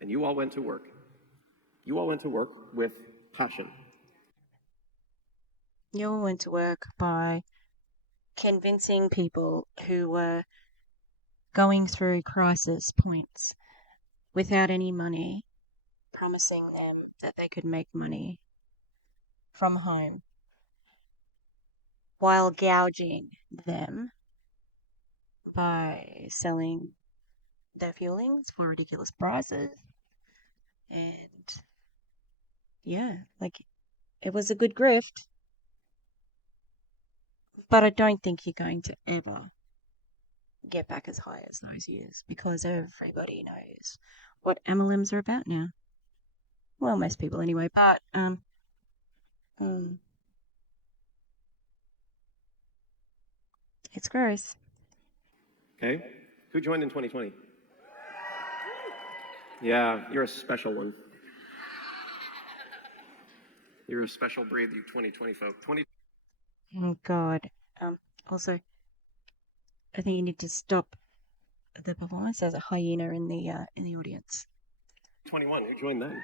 And you all went to work. You all went to work with passion. You all went to work by convincing people who were going through crisis points without any money, promising them that they could make money from home while gouging them by selling their fuelings for ridiculous prices. And yeah, like, it was a good grift. But I don't think you're going to ever get back as high as those years because everybody knows what MLMs are about now. Well, most people anyway, but it's gross. Okay? Who joined in 2020? Yeah, you're a special one. You're a special breed, you 2020 folk. Oh God. Also, I think you need to stop the performance. There's a hyena in the audience. 2021, who joined then?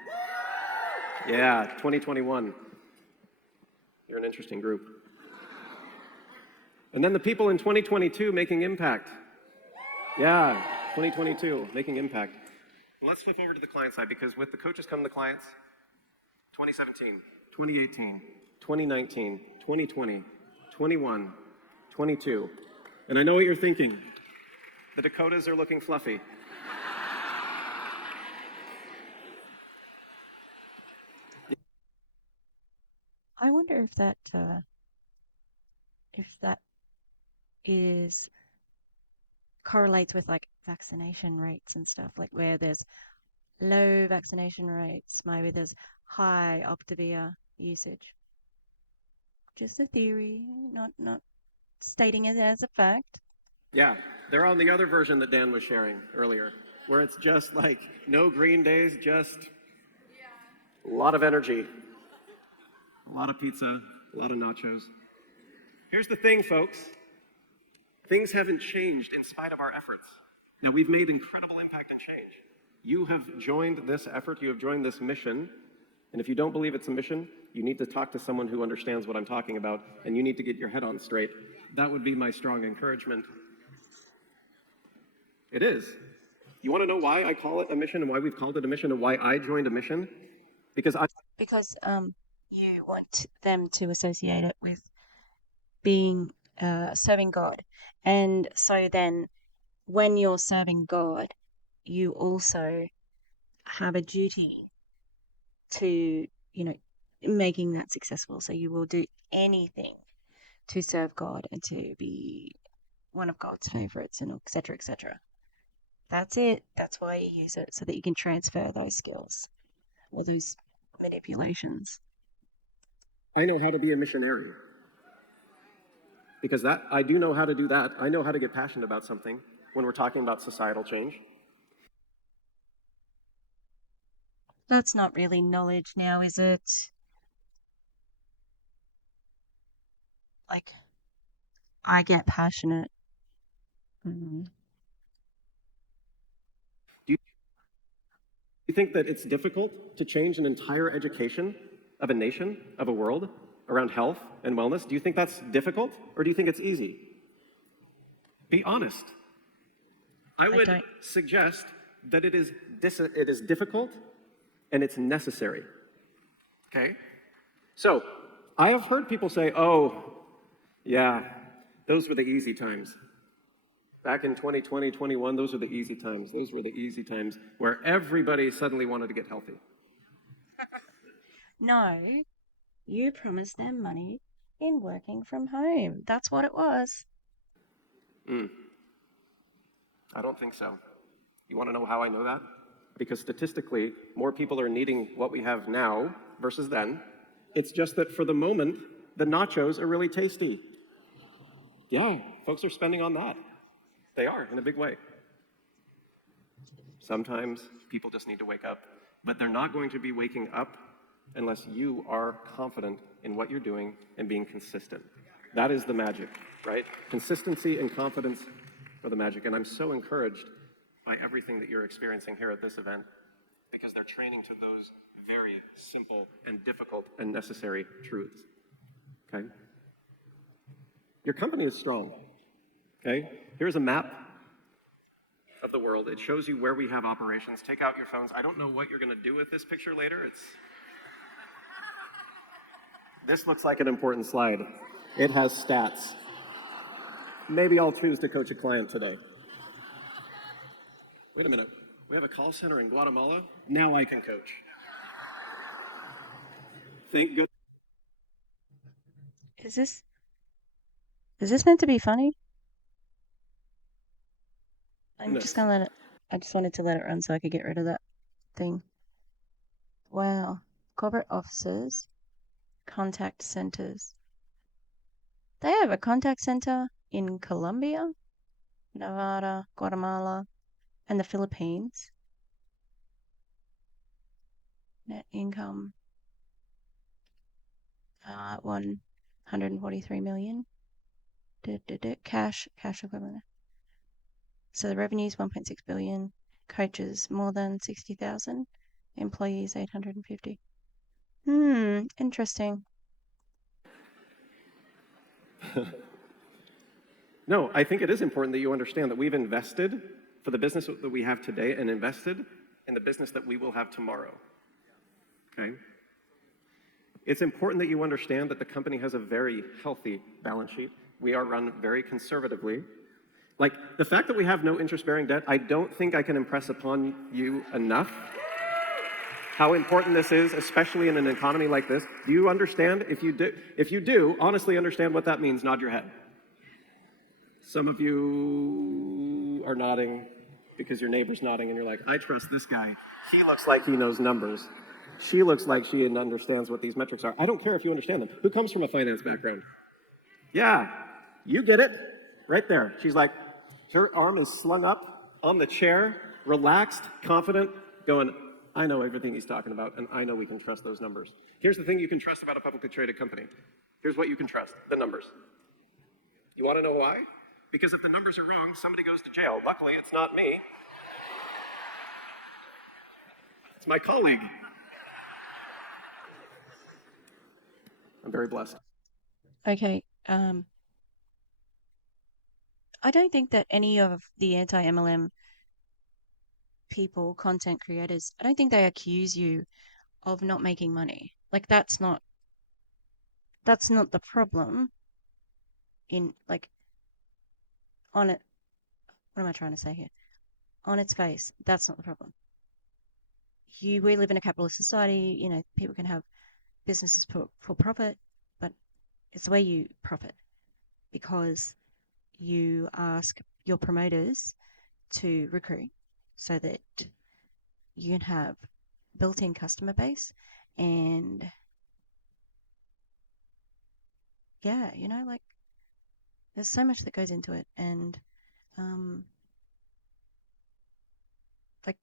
Yeah, 2021. You're an interesting group. And then the people in 2022 making impact. Yeah, 2022, making impact. Let's flip over to the client side, because with the coaches come the clients. 2017, 2018, 2019, 2020, 21, 22. And I know what you're thinking. The Dakotas are looking fluffy. I wonder if that is correlates with like vaccination rates and stuff, like where there's low vaccination rates, maybe there's high Optavia usage. Just a theory, not stating it as a fact. Yeah, they're on the other version that Dan was sharing earlier, where it's just like no green days, just a lot of energy, a lot of pizza, a lot of nachos. Here's the thing, folks. Things haven't changed in spite of our efforts. Now, we've made incredible impact and change. You have joined this effort, you have joined this mission, and if you don't believe it's a mission, you need to talk to someone who understands what I'm talking about, and you need to get your head on straight. That would be my strong encouragement. It is. You want to know why I call it a mission and why we've called it a mission and why I joined a mission? Because you want them to associate it with being serving God, and so then when you're serving God, you also have a duty to, making that successful. So you will do anything to serve God and to be one of God's favorites, and etc., etc. That's it. That's why you use it, so that you can transfer those skills or those manipulations. I know how to be a missionary. Because I do know how to do that. I know how to get passionate about something when we're talking about societal change. That's not really knowledge now, is it? Like, I get passionate. Mm-hmm. Do you think that it's difficult to change an entire education of a nation, of a world, around health and wellness? Do you think that's difficult, or do you think it's easy? Be honest. I would suggest that it is difficult and it's necessary. Okay? So, I have heard people say, oh, yeah, those were the easy times. Back in 2020, 21, those were the easy times. Those were the easy times where everybody suddenly wanted to get healthy. No, you promised them money in working from home. That's what it was. I don't think so. You want to know how I know that? Because statistically, more people are needing what we have now versus then. It's just that for the moment, the nachos are really tasty. Yeah, folks are spending on that. They are, in a big way. Sometimes people just need to wake up, but they're not going to be waking up unless you are confident in what you're doing and being consistent. That is the magic, right? Consistency and confidence are the magic, and I'm so encouraged by everything that you're experiencing here at this event, because they're training to those very simple and difficult and necessary truths, okay? Your company is strong, okay? Here's a map of the world. It shows you where we have operations. Take out your phones. I don't know what you're going to do with this picture later. This looks like an important slide. It has stats. Maybe I'll choose to coach a client today. Wait a minute. We have a call center in Guatemala? Now I can coach. Thank goodness. Is this meant to be funny? I'm just gonna let it. I just wanted to let it run so I could get rid of that thing. Wow. Corporate offices, contact centers. They have a contact center in Colombia, Nevada, Guatemala, and the Philippines. Net income, 143 million. Cash equivalent. So the revenue is 1.6 billion. Coaches more than 60,000. Employees 850. Interesting. No, I think it is important that you understand that we've invested for the business that we have today and invested in the business that we will have tomorrow. Okay? It's important that you understand that the company has a very healthy balance sheet. We are run very conservatively. Like, the fact that we have no interest-bearing debt, I don't think I can impress upon you enough how important this is, especially in an economy like this. Do you understand? If you do, honestly understand what that means, nod your head. Some of you are nodding because your neighbor's nodding and you're like, I trust this guy. He looks like he knows numbers. She looks like she understands what these metrics are. I don't care if you understand them. Who comes from a finance background? Yeah, you get it. Right there. She's like, her arm is slung up on the chair, relaxed, confident, going, I know everything he's talking about, and I know we can trust those numbers. Here's the thing you can trust about a publicly traded company. Here's what you can trust, the numbers. You want to know why? Because if the numbers are wrong, somebody goes to jail. Luckily, it's not me. It's my colleague. I'm very blessed. Okay. I don't think that any of the anti-MLM people, content creators, I don't think they accuse you of not making money. Like that's not the problem in like on it. What am I trying to say here? On its face, that's not the problem. We live in a capitalist society. People can have businesses for profit, but it's the way you profit because you ask your promoters to recruit so that you can have built-in customer base and yeah, like there's so much that goes into it and um like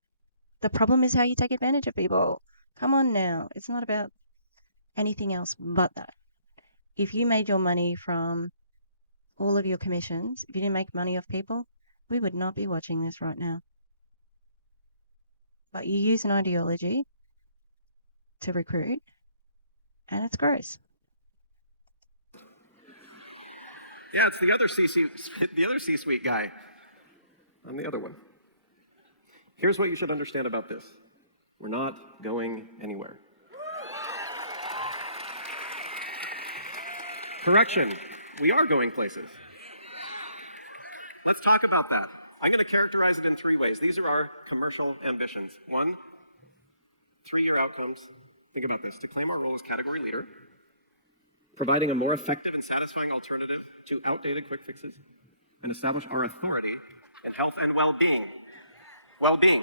the problem is how you take advantage of people. Come on now. It's not about anything else but that. If you made your money from all of your commissions, if you didn't make money off people, we would not be watching this right now. But you use an ideology to recruit, and it's gross. Yeah, it's the other C-suite guy. I'm the other one. Here's what you should understand about this. We're not going anywhere. Correction, we are going places. Let's talk about that. I'm going to characterize it in 3 ways. These are our commercial ambitions. 1, 3-year outcomes. Think about this. To claim our role as category leader, providing a more effective and satisfying alternative to outdated quick fixes, and establish our authority in health and well-being. Well-being.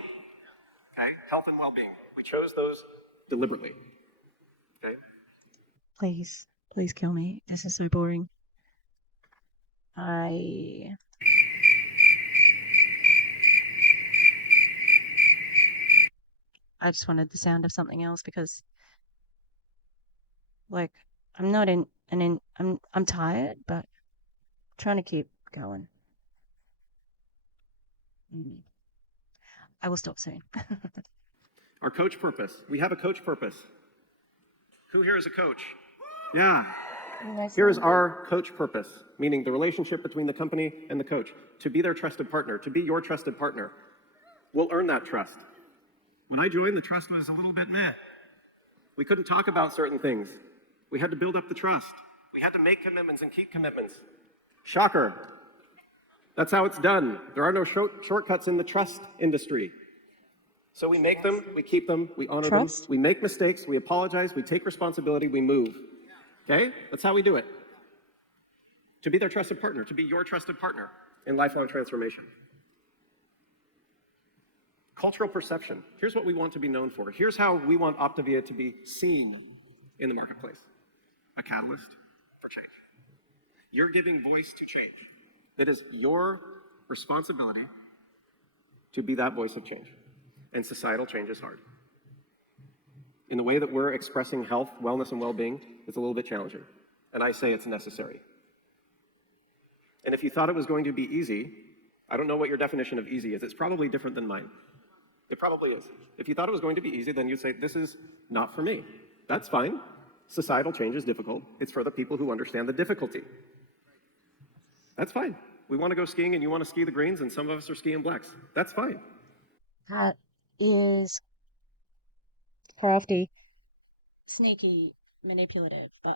Okay? Health and well-being. We chose those deliberately. Okay? Please kill me. This is so boring. I just wanted the sound of something else because, like, I'm not I'm tired, but I'm trying to keep going. I will stop soon. Our coach purpose. We have a coach purpose. Who here is a coach? Yeah. Here is our coach purpose, meaning the relationship between the company and the coach. To be their trusted partner, to be your trusted partner. We'll earn that trust. When I joined, the trust was a little bit meh. We couldn't talk about certain things. We had to build up the trust. We had to make commitments and keep commitments. Shocker. That's how it's done. There are no shortcuts in the trust industry. So we make them, we keep them, we honor them. We make mistakes, we apologize, we take responsibility, we move. Okay? That's how we do it. To be their trusted partner, to be your trusted partner in lifelong transformation. Cultural perception. Here's what we want to be known for. Here's how we want Optavia to be seen in the marketplace. A catalyst for change. You're giving voice to change. It is your responsibility to be that voice of change. And societal change is hard. In the way that we're expressing health, wellness, and well-being, it's a little bit challenging. And I say it's necessary. And if you thought it was going to be easy, I don't know what your definition of easy is. It's probably different than mine. It probably is. If you thought it was going to be easy, then you'd say, this is not for me. That's fine. Societal change is difficult. It's for the people who understand the difficulty. That's fine. We want to go skiing and you want to ski the greens and some of us are skiing blacks. That's fine. That is crafty, sneaky, manipulative, but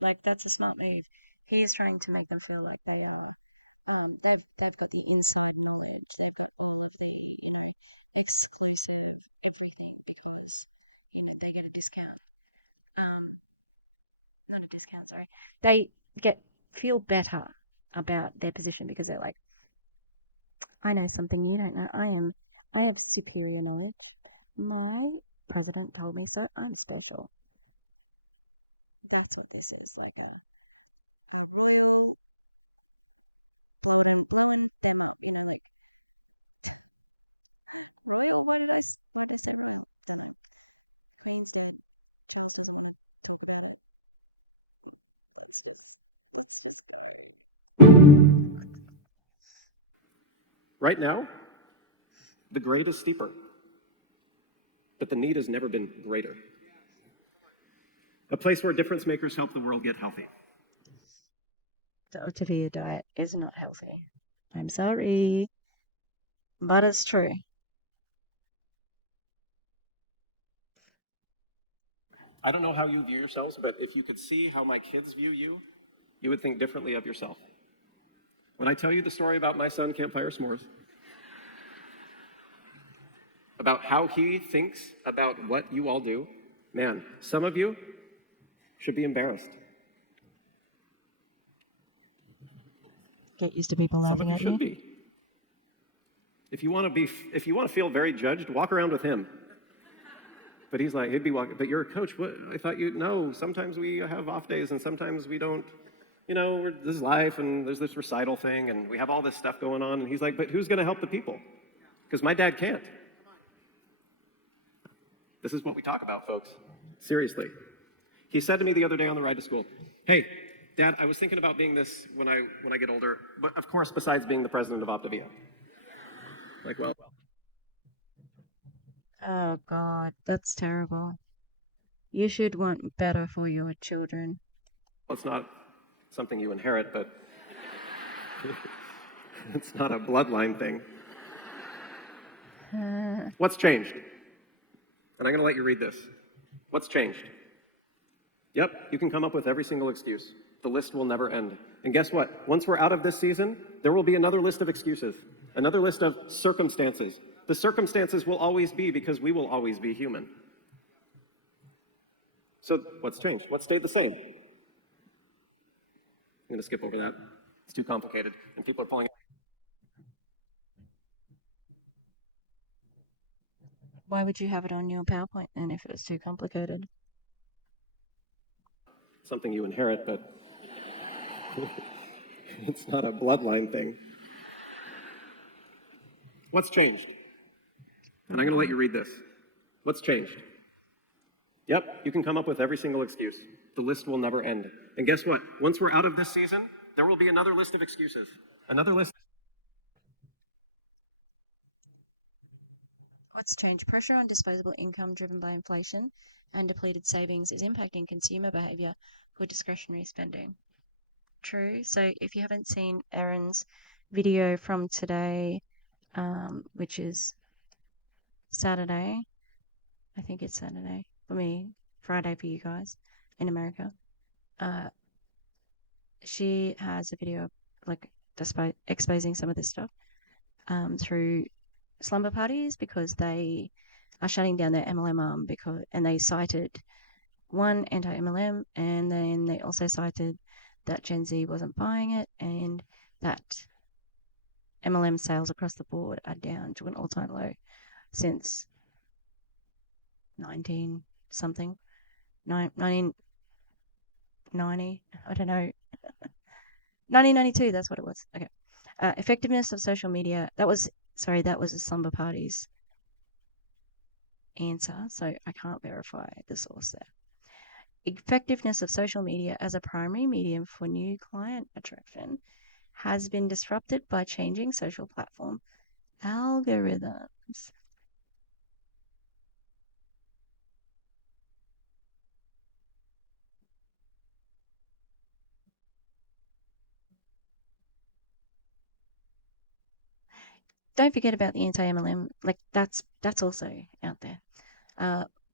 like that's a smart move. He's trying to make them feel like they are. They've got the inside knowledge. They've got all of the exclusive everything because they get a discount. Not a discount, sorry. They feel better about their position because they're like, I know something you don't know. I have superior knowledge. My president told me so. I'm special. That's what this is, like a royal blowing them up, like royal whales. What is it? We used to James doesn't talk about it. Let's just Right now, the grade is steeper. but the need has never been greater. A place where difference makers help the world get healthy. The Optavia diet is not healthy. I'm sorry, but it's true. I don't know how you view yourselves, but if you could see how my kids view you, you would think differently of yourself. When I tell you the story about my son, Campfire S'mores, about how he thinks about what you all do, man, some of you should be embarrassed. Get used to people Some of laughing you at should you. be. If you want to feel very judged, walk around with him. But he'd be walking, but you're a coach. What? I thought no, sometimes we have off days and sometimes we don't. This is life and there's this recital thing and we have all this stuff going on. And he's like, but who's going to help the people? Because my dad can't. This is what we talk about, folks. Seriously. He said to me the other day on the ride to school, hey, Dad, I was thinking about being this when I get older, but of course, besides being the president of Optavia. Like, well. Oh God, that's terrible. You should want better for your children. It's not something you inherit, but it's not a bloodline thing. What's changed? And I'm going to let you read this. What's changed? Yep, you can come up with every single excuse. The list will never end. And guess what? Once we're out of this season, there will be another list of excuses, another list of circumstances. The circumstances will always be because we will always be human. So what's changed? What stayed the same? I'm going to skip over that. It's too complicated, and people are pulling it. Why would you have it on your PowerPoint then if it was too complicated? Something you inherit, but it's not a bloodline thing. What's changed? And I'm going to let you read this. What's changed? Yep, you can come up with every single excuse. The list will never end. And guess what? Once we're out of this season, there will be another list of excuses. Another list. What's changed? Pressure on disposable income driven by inflation and depleted savings is impacting consumer behavior for discretionary spending. True. So if you haven't seen Erin's video from today, which is Saturday, I think it's Saturday for me, Friday for you guys in America. She has a video of exposing some of this stuff through slumber parties because they are shutting down their MLM arm and they cited one anti-MLM and then they also cited that Gen Z wasn't buying it and that MLM sales across the board are down to an all-time low since 1990, I don't know, 1992, that's what it was. Okay. Effectiveness of social media, that was a slumber party's answer, so I can't verify the source there. Effectiveness of social media as a primary medium for new client attraction has been disrupted by changing social platform algorithms. Don't forget about the anti-MLM. Like that's also out there.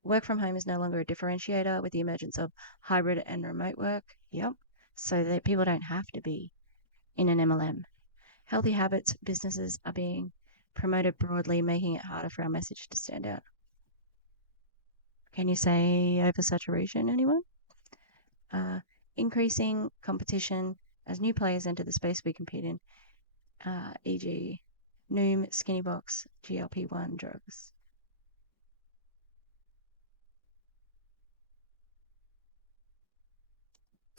Work from home is no longer a differentiator with the emergence of hybrid and remote work. Yep. So that people don't have to be in an MLM. Healthy habits businesses are being promoted broadly, making it harder for our message to stand out. Can you say oversaturation, anyone? Increasing competition as new players enter the space we compete in, e.g., Noom, Skinnybox, GLP-1 drugs.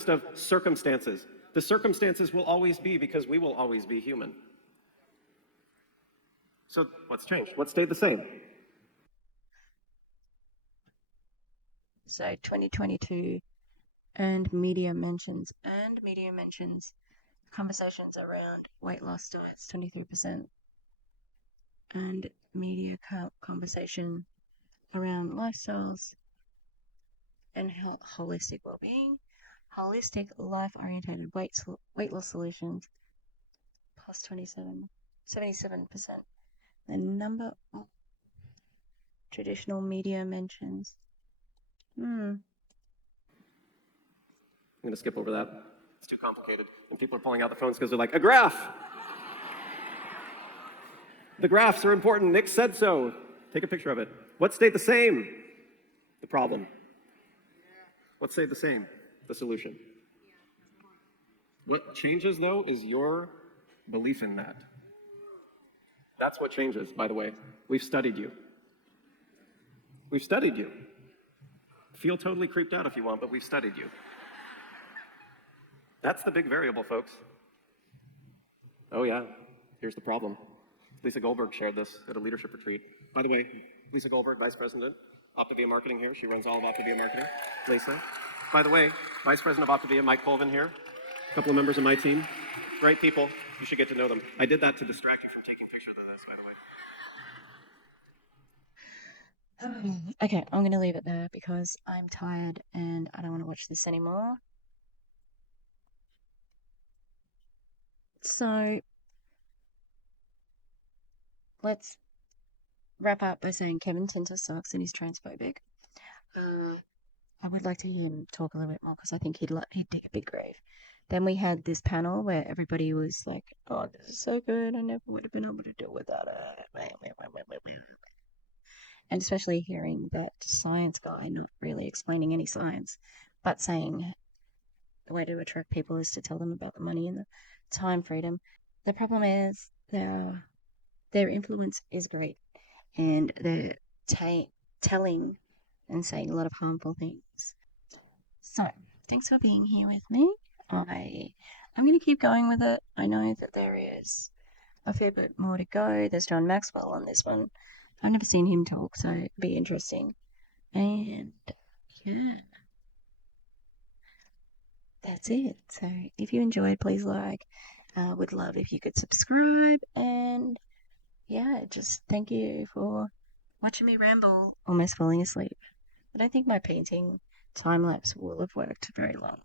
Of circumstances. The circumstances will always be because we will always be human. So what's changed? What stayed the same? So 2022 earned media mentions conversations around weight loss diets 23%, and media conversation around lifestyles and holistic well-being, holistic life-oriented weight loss solutions plus 77%. The number of traditional media mentions. I'm going to skip over that. It's too complicated. And people are pulling out the phones because they're like, a graph! The graphs are important. Nick said so. Take a picture of it. What stayed the same? The problem. What stayed the same? The solution. What changes, though, is your belief in that. That's what changes, by the way. We've studied you. We've studied you. Feel totally creeped out if you want, but we've studied you. That's the big variable, folks. Oh, yeah. Here's the problem. Lisa Goldberg shared this at a leadership retreat. By the way, Lisa Goldberg, Vice President, Optavia Marketing here. She runs all of Optavia Marketing. Lisa. By the way, Vice President of Optavia, Mike Colvin here. A couple of members of my team. Great people. You should get to know them. I did that to distract you from taking pictures of this, by the way. Okay, I'm going to leave it there because I'm tired and I don't want to watch this anymore. So let's wrap up by saying Kevin Tinter sucks and he's transphobic. I would like to hear him talk a little bit more because I think he'd dig a big grave. Then we had this panel where everybody was like, "Oh, this is so good! I never would have been able to do without it." And especially hearing that science guy not really explaining any science, but saying the way to attract people is to tell them about the money and the time freedom. The problem is their influence is great, and they're telling and saying a lot of harmful things. So, thanks for being here with me. I'm going to keep going with it. I know that there is a fair bit more to go. There's John Maxwell on this one. I've never seen him talk, so it'd be interesting. And yeah, that's it. So, if you enjoyed, please like. Would love if you could subscribe. And yeah, just thank you for watching me ramble, almost falling asleep. But I think my painting time lapse will have worked very well,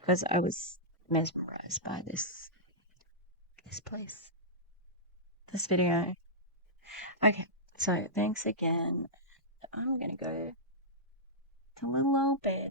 because I was mesmerized by this place, this video. Okay, so thanks again. I'm gonna go to a little old bed.